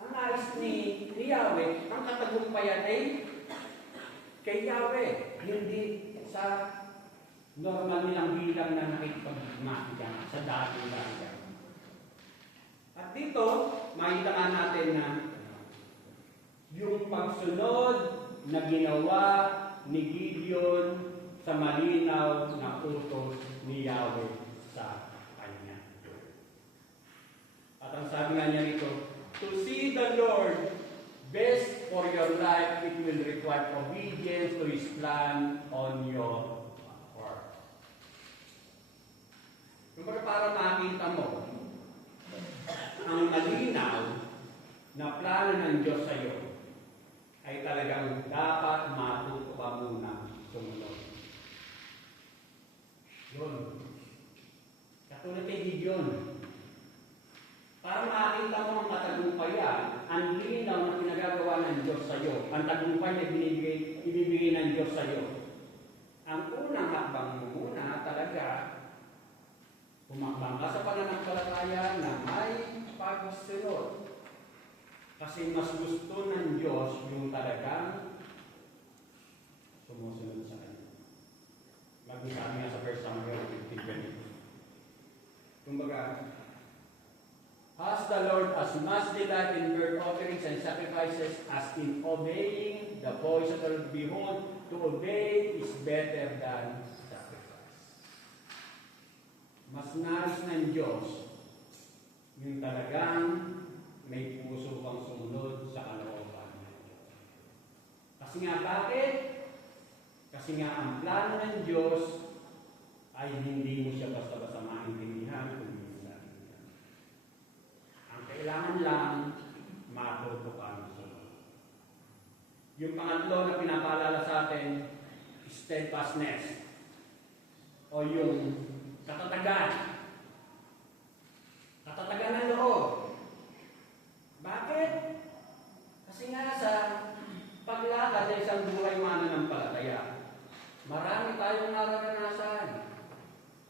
ang nais ni Yahweh, ang katagumpayan ay kay Yahweh, hindi sa normal nilang bilang na nakikipagdigma sa dati lang. At dito, makita nga natin na yung pagsunod na ginawa ni Gideon sa malinaw na utos ni Yahweh sa kanya. At ang sabi nga niya rito, to see the Lord best for your life, it will require obedience to His plan on your part. Kumbaga para makita mo ang malinaw na plano ng Diyos sa iyo, ay talagang dapat matuto ka muna sumunod. Yun. Katulad kay Gideon. Para makita mo ang katagumpayan, ang linaw na pinagagawa ng Diyos sa iyo, ang tagumpay na ibibigay ng Diyos sa iyo. Ang unang hakbang mo muna talaga, humakbang ka sa pananampalataya na may pagsunod. Kasi mas gusto ng Diyos yung talagang sumusunod sa Kanya. Mag-sabi nga sa 1 Samuel 15:20. Kumbaga, has the Lord as much delight in burnt offerings and sacrifices as in obeying the voice of the Lord? Behold, to obey is better than sacrifice. Mas nais ng Diyos yung talagang may puso kang sumunod sa kalooban ng Diyos. Kasi nga bakit? Kasi nga ang plano ng Diyos ay hindi mo siya basta-basta maintindihan kung minsan. Ang kailangan lang, matuto ka ng sunod. Yung pangatlo na pinapaalala sa atin, steadfastness. O yung katatagan. Katatagan ng loob. Bakit? Kasi nga sa paglakad sa isang buhay mananampalataya, marami tayong nararanasan.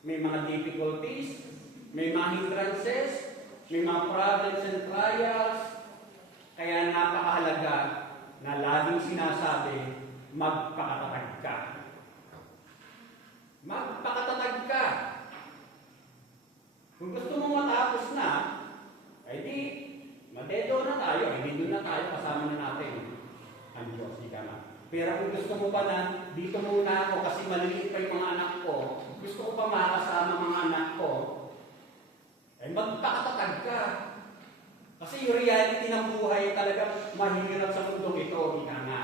May mga difficulties, may mga hindrances, may mga problems and trials. Kaya napakahalaga na laging sinasabi, magpakatatag ka. Magpakatatag ka. Kung gusto mong matapos na, ay di, madedo na tayo, hindi doon na tayo, kasama na natin ang Diyos, ika na. Pero kung gusto mo pa na, dito muna ako kasi maliliit pa yung mga anak ko, gusto ko pa makasama mga anak ko, ay magpakatatag ka. Kasi yung reality ng buhay talaga mahirap sa mundo ito, ika nga.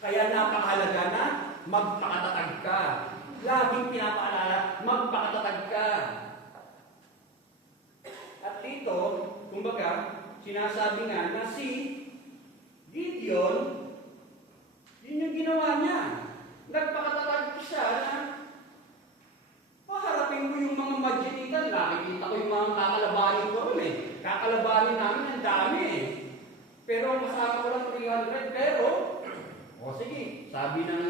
Kaya napakahalaga na magpakatatag ka. laging pinapaalala, magpakatatag ka. At dito, kumbaga, sinasabi nga na si Gideon, yun yung ginawa niya. Nagpakatatag siya na paharapin mo yung mga Madianitan. Nakikita ko yung mga kakalabanin ko rin eh. Kakalabanin namin ang dami eh. Pero kasama ko lang 300. Pero, o sige, sabi ng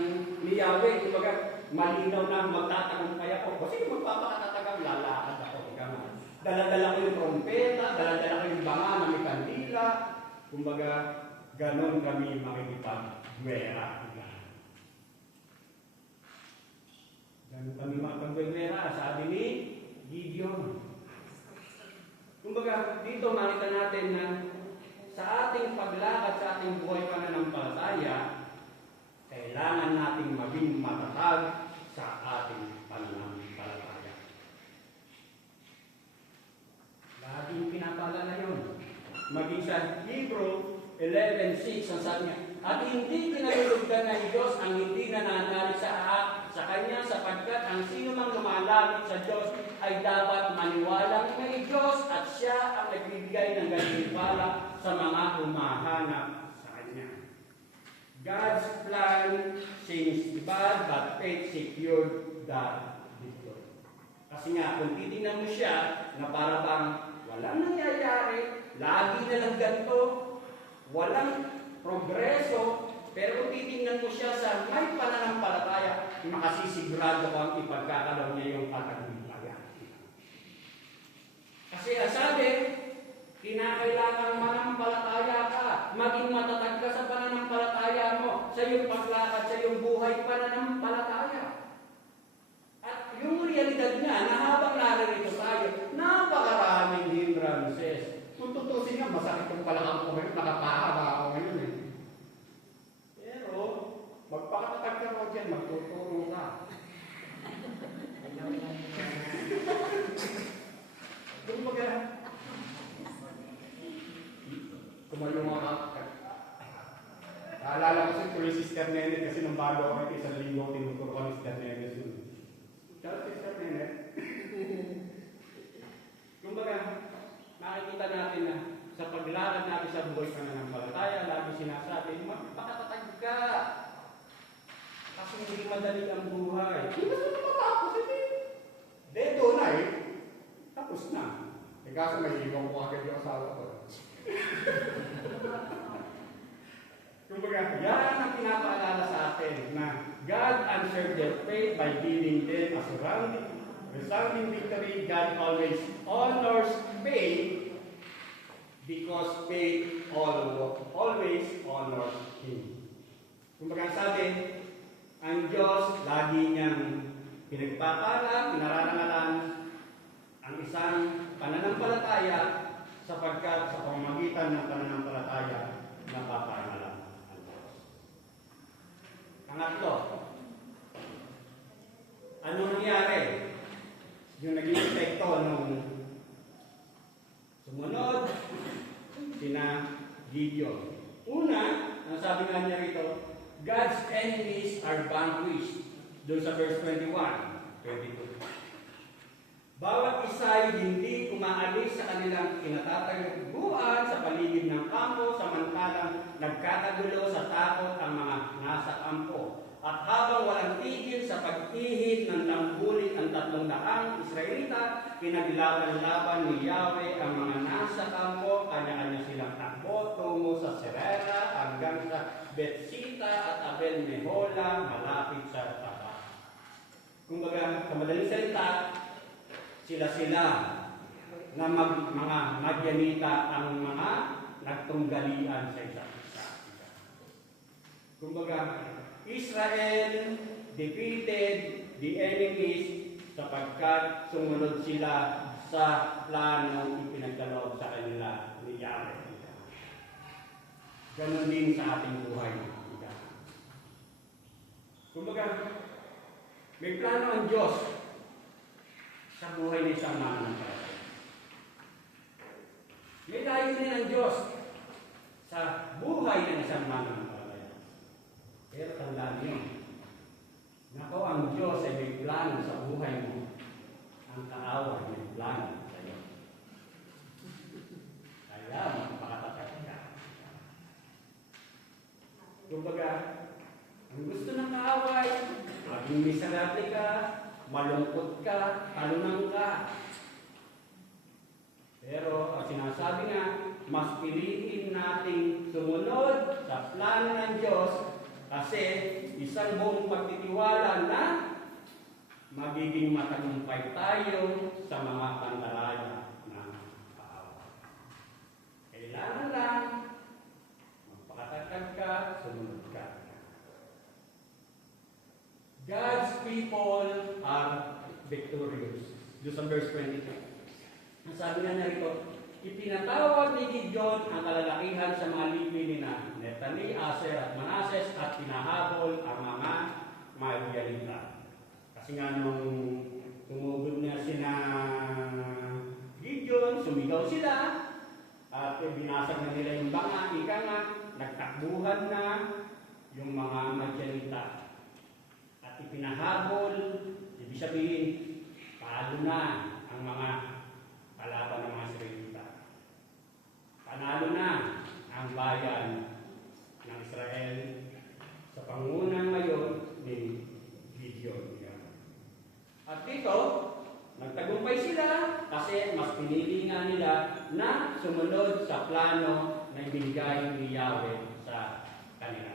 ni Yahweh, kumbaga, malinaw na magtatagumpay ako. O sige, magpapakatatag, lalakad ako. Dala-dala ko yung trompeta, dala-dala ko yung banga na may kandila. Kumbaga, ganon kami makikipag-gwera. Ganon kami makipag-gwera, sabi ni Gideon. Kumbaga, dito makita natin na sa ating paglakad, sa ating buhay pananampalataya, kailangan nating maging matatag sa ating pananampalataya. Laging pinapaalala yun. Maging sa Hebrew 11:6 ang sabi niya, at hindi pinalulugdan ng Diyos ang hindi nananalig sa Kanya sapagkat ang sino mang lumalapit sa Diyos ay dapat maniwalang may Diyos at Siya ang nagbibigay ng gantimpala sa mga humahanap sa Kanya. God's plan seems bad but faith secured the victory. Kasi nga, kung titingnan mo siya na para bang walang nangyayari, lagi na lang ganito, walang progreso, pero kung titingnan mo siya sa may pananampalataya, makasisigurado ko ang ipagkakalaw niya yung patagumpaya. Kasi sabi, kinakailangan manampalataya ka, maging matatag ka sa pananampalataya mo, sa iyong paglakad, sa iyong buhay pananampalataya. At yung realidad niya, na habang naririto tayo, napakaraming hindrances. Kung tutusin nga, masakit yung palakang ko ngayon, nakapahaba ako ngayon eh. Pero, magpakatatag ka mo dyan, magtuturo ka. Kumbaga, kumalong ako. Naalala ko si Sister Nene kasi nung bago ako ito, isang linggo, tinuturo ko ni Sister Nene. Ciao, Sister Nene. Kumbaga, nakikita natin na sa paglakad natin sa buhay pananampalataya, lagi sinasabi, magpakatatag ka. Kasi hindi madali ang buhay. Hindi na matapos, hindi. Dedo na eh. Tapos na. Eh kaso may ibang ko agad yung asawa ko. Kumbaga, yan ang pinapaalala sa atin na God answered their faith by giving them a resounding victory. God always honors faith because faith always honors Him. Kumbaga sabi, ang Diyos lagi niyang pinagpapala, pinararangalan ang isang pananampalataya sapagkat sa pamamagitan ng pananampalataya napaparangalan ang Diyos. Pangatlo, ano nangyari? Yung naging epekto nung sumunod sina Gideon. Una, ang sabi nga niya rito, God's enemies are vanquished. Doon sa verse 21, 22. Bawat isa ay hindi umaalis sa kanilang kinatataguan sa paligid ng kampo, samantalang nagkakagulo sa takot ang mga nasa kampo. At habang walang tigil sa pag-ihip ng tanggulit ang 300 Israelita, pinaglaban-laban ni Yahweh ang mga nasa kampo, kanya-kanya silang takbo tungo sa Serera hanggang sa Betsita at Abel-Mehola malapit sa Taba. Kumbaga, sa madaling salita, sila-sila na mga Madianita ang mga nagtunggalian sa isa't isa. Kumbaga, Israel defeated the enemies sapagkat sumunod sila sa planong ipinagkaloob sa kanila ni Yahweh. Ganon din sa ating buhay. Kumbaga, may plano ang Diyos sa buhay ng isang mananampalataya. May layunin ang Diyos sa buhay ng isang mananampalataya. Pero tandaan niyo, nako ang Diyos ay may plano Kumbaga, ang gusto ng kaaway, maging miserable ka, malungkot ka, talunan ka. Pero ang sinasabi nga, mas piliin nating sumunod sa plano ng Diyos kasi isang buong pagtitiwala na magiging matagumpay tayo sa mga pandaraya ng kaaway. Kailangan lang magpakatatag ka, sumunod ka. God's people are victorious. Doon sa verse 22. Ang sabi nga narito, ipinatawag ni Gideon ang kalalakihan sa mga lipi ni Neftali, Aser at Manases at pinahabol ang mga Madianita. Kasi nga nung tumugod na sina Gideon, sumigaw sila at binasag na nila yung banga, ika nga, nagtakbuhan na yung mga Madianita. At ipinahabol, ibig sabihin, talo na ang mga kalaban ng mga Israelita. Panalo na ang bayan ng Israel sa pangunang ngayon ni Gideon. At dito, nagtagumpay sila kasi mas pinili nga nila na sumunod sa plano na ibinigay ni Yahweh sa kanila.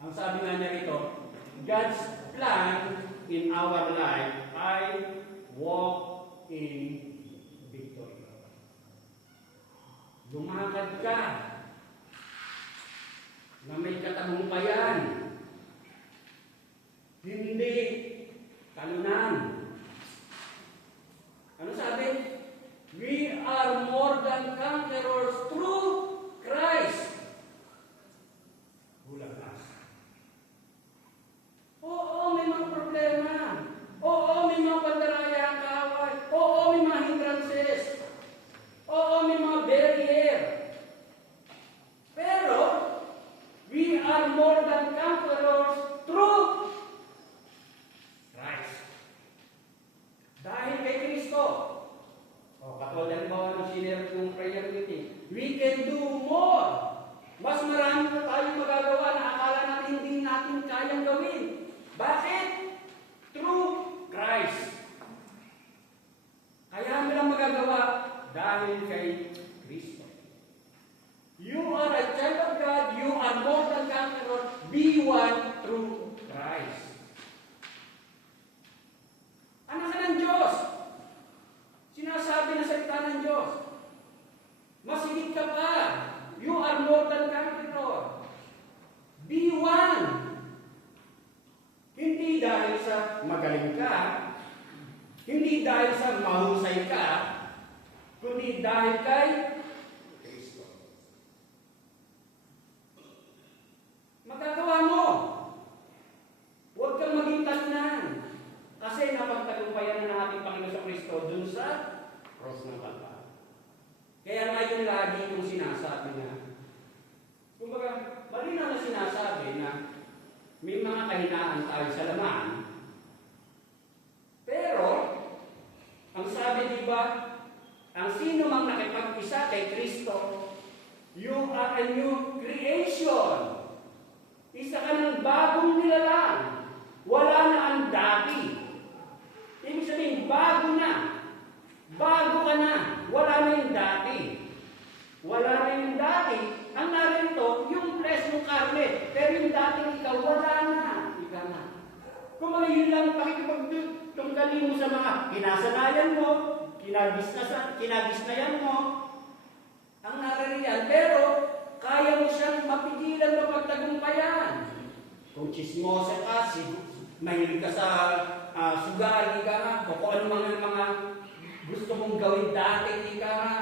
Ang sabi nga narito, God's plan in our life ay walk in victory. Lumakad ka na may katagumpayan. Hindi talunan. Ano sabi? We are more than conquerors through Christ. Bulag na. Oo, may mga problema. Oo, may mga pandaraya ang kaaway. Oo, may mga hindrances. Oo, may mga barrier. Pero, we are more than conquerors through Christ. Dahil kay Kristo. O, katulad ba ng sinare kong prayer meeting? We can do more. Mas marami pa tayo magagawa na akala natin hindi natin kayang gawin. Bakit? Through Christ. Kaya mo lang magagawa dahil kay Kristo. You are a child of God. You are more than conqueror. Be one through Christ. Anak ka ng Diyos. Sinasabi na salita ng Diyos. Masigit ka pa. You are more than conqueror. Be one. Hindi dahil sa magaling ka, hindi dahil sa mahusay ka, kundi dahil kay Kristo. Magagawa mo. Huwag kang maging talunan. Kasi napagtagumpayan na ng ating Panginoon sa Kristo dun sa cross ng Kalbaryo. Kaya ngayon lagi kong sinasabi na, kumbaga, malinaw na sinasabi na may mga kahinaan tayo sa laman. Pero, ang sabi diba, ang sino mang nakipag-isa kay Kristo, you are a new creation. Isa ka ng bagong nilalang. Wala na ang dati. Ibig sabihin, bago na. Bago ka na. Wala na yung dati. Wala na yung dati. Ang narito, yung flesh mo karne. Pero yung dating ikaw, wala na. Ika na. Kung mga yun lang pakikipagtunggali mo sa mga kinasanayan mo, kinagisnayan mo, ang naririyan. Pero, kaya mo siyang mapigilan mapagtagumpayan. Kung chismosa ka, mahilig ka sa sugal, ika nga. Kung ano mga gusto mong gawin dati, ika nga.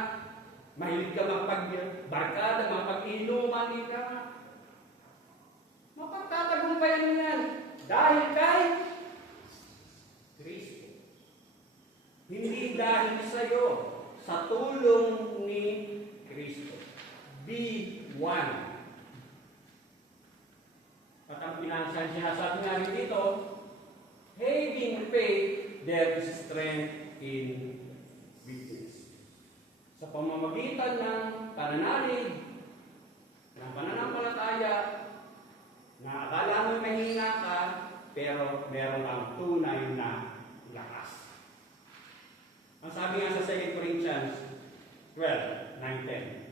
Mahilig ka mapagbarkada, mapag-inuman, ika nga. Mapagtatagumpayan mo yan. Dahil kay Kristo. Hindi dahil sa'yo, sa tulong ni Kristo. Be one. At ang pinansyal sinasabi nga rin dito, having faith, there is strength in weakness. Sa pamamagitan ng pananalig, ng pananampalataya, meron kang tunay na lakas. Ang sabi nga sa 2 Corinthians 12:9-10.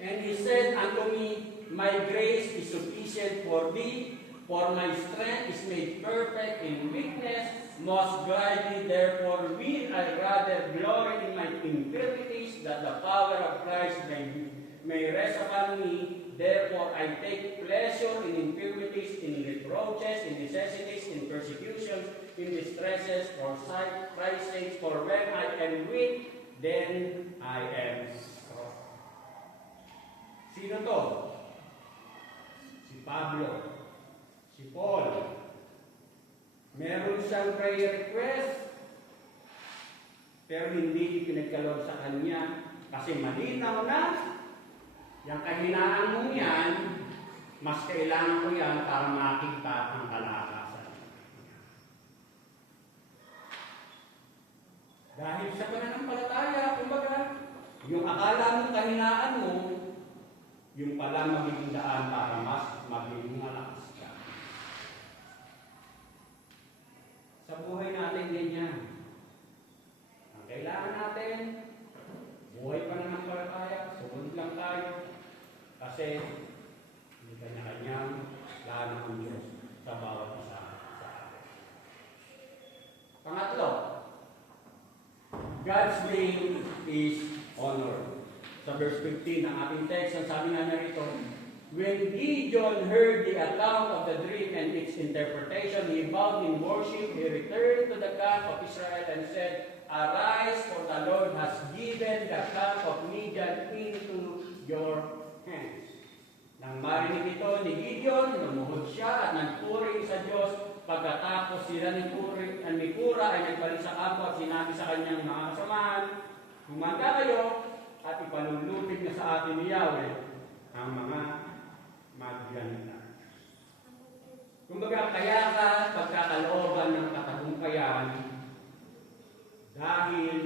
And he said unto me, my grace is sufficient for thee, for my strength is made perfect in weakness. Most gladly, therefore, will I rather glory in my infirmities, that the power of Christ may rest upon me. Therefore, I take pleasure in infirmities, in reproaches, in necessities, in persecutions, in distresses, for Christ's sake. For when I am weak, then I am strong. Sino to? Si Pablo. Si Paul. Meron siyang prayer request, pero hindi ipinagkaloob sa kanya kasi malinaw na yung kahinaan mo yan, mas kailangan ko yan para makita ang kalakasan. Dahil sa pananampalataya, kumbaga, yung akala mong kahinaan mo, yung pala magiging daan para mas magiging malakas ka. Sa buhay natin ganyan. Ang kailangan natin, buhay pananampalataya, sumunod lang tayo. Kasi, hindi kanya-kanyang plano ng Diyos sa bawat isa sa atin. Pangatlo, God's name is honor. Sa verse 15 ng ating text, ang sabi nga narito, when Gideon heard the account of the dream and its interpretation, he bowed in worship, he returned to the camp of Israel and said, arise, for the Lord has given the camp of Midian into your hands. Nang marinig ito ni Gideon, lumuhod siya at nagpuri sa Diyos. Pagkatapos sila ni Pura ay nagbalik sa kampo at sinabi sa kanyang mga kasamahan, humanda kayo at ipalulupig na sa atin ni Yahweh ang mga Madianita. Kumbaga, kaya ka pagkakalooban ng katagumpayan dahil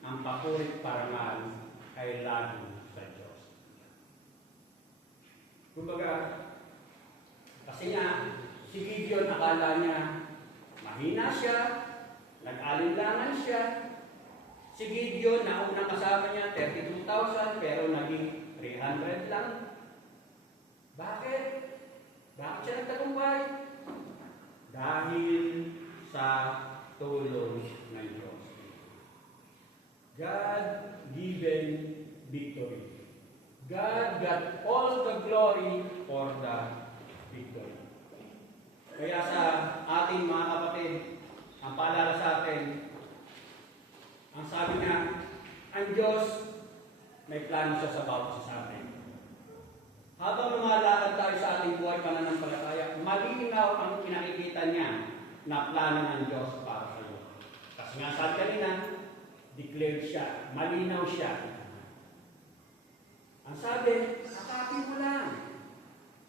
ang papurit parangal ay lagi sa Diyos. Kumbaga, kasi nga, si Gideon akala niya mahina siya, nag-alinlangan siya. Si Gideon, na unang kasama niya, 32,000, pero naging 300 lang. Bakit? Bakit siya nagtagumpay? Dahil sa tulong ng Diyos. God-given victory. God got all the glory for the victory. Kaya sa ating mga kapatid, ang paalala sa atin, ang sabi niya, ang Diyos may plano siya sa bawat isa sa atin. Habang lumalakad tayo sa ating buhay pananampalataya, malinaw ang pinakikita niya na plano ng Diyos para sa iyo. Kasi nga sabi kanina, declared siya, malinaw siya. Ang sabi, akapin mo lang,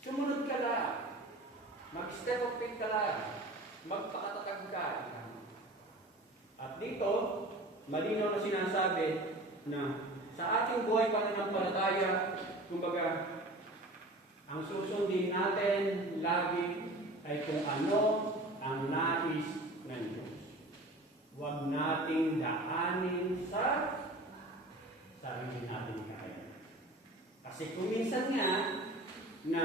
sumunod ka lang, mag-step of faith ka lang, magpakatatag ka. At dito, malinaw na sinasabi na sa ating buhay pananampalataya, kumbaga, ang susundin natin lagi ay kung ano ang nais ng Diyos. Huwag nating daanin sa sarili natin kaya. Kasi kung minsan nga na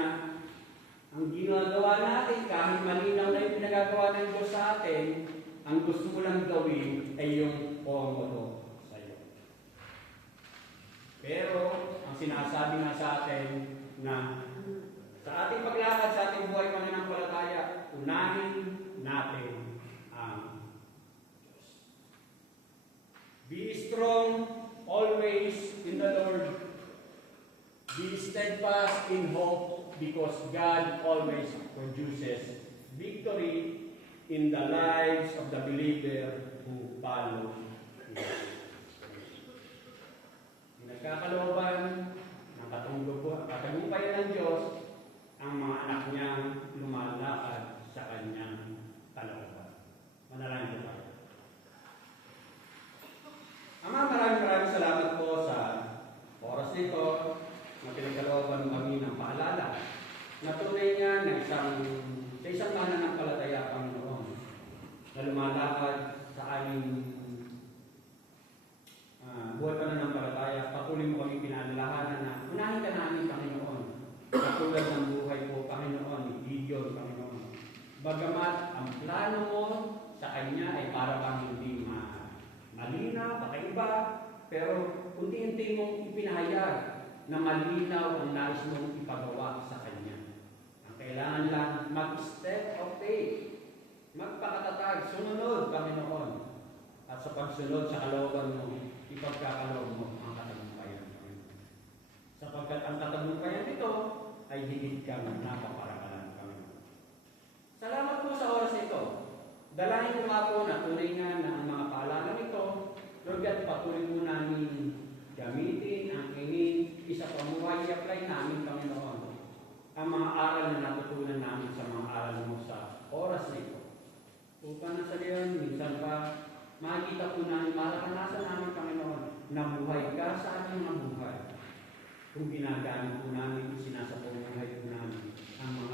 ang ginagawa natin, kahit malinaw na yung pinagagawa ng Diyos sa atin, ang gusto mo lang gawin ay yung komodo sa iyo. Pero, ang sinasabi nga sa atin na sa ating paglakad, sa ating buhay pananampalataya, unahin natin ang Diyos. Be strong always in the Lord. Be steadfast in hope, because God always produces victory in the lives of the believer who follow Him. Nagkakalooban ng katagumpayan ng Diyos ang mga anak niyang lumalakad sa kanyang kalooban. Manalangin po tayo. Ama, maraming salamat po sa oras nito na pinagkalooban kami ng paalala na tunay nga na sa isang mananampalataya, Panginoon, lumalakad sa aming buhay pananampalataya, patuloy mo kami pinanalahanan na unahin ka namin, Panginoon. Katulad ng buhay po, Panginoon, ni Gideon, Panginoon. Bagamat ang plano mo sa Kanya ay para bang hindi malinaw, kakaiba, pero unti-unti mong ipinahayag na malinaw ang nais mong ipagawa sa Kanya. Ang kailangan lang mag-step of faith, magpakatatag, sumunod, Panginoon. At sa pagsunod sa kalooban mo, ipagkakaloob mo ang katagumpayan. Sapagkat ang katagumpayan nito ay higit kang napaparakalan, Panginoon. Salamat po sa oras ito. Dalahin ko nga po na tunay nga na ang mga paalaman ito, Lord God, patuloy po namin gamitin ang inyong isa pamuhay, i-apply namin, Panginoon, ang mga aral na natutunan namin sa mga aral mo sa oras na ito. Upang nasa liyan, minsan pa, makikita po namin, maranasan namin, Panginoon, na buhay ka sa aming mga buhay. Kung ginagamit po namin, sinasabuhay po namin ang mga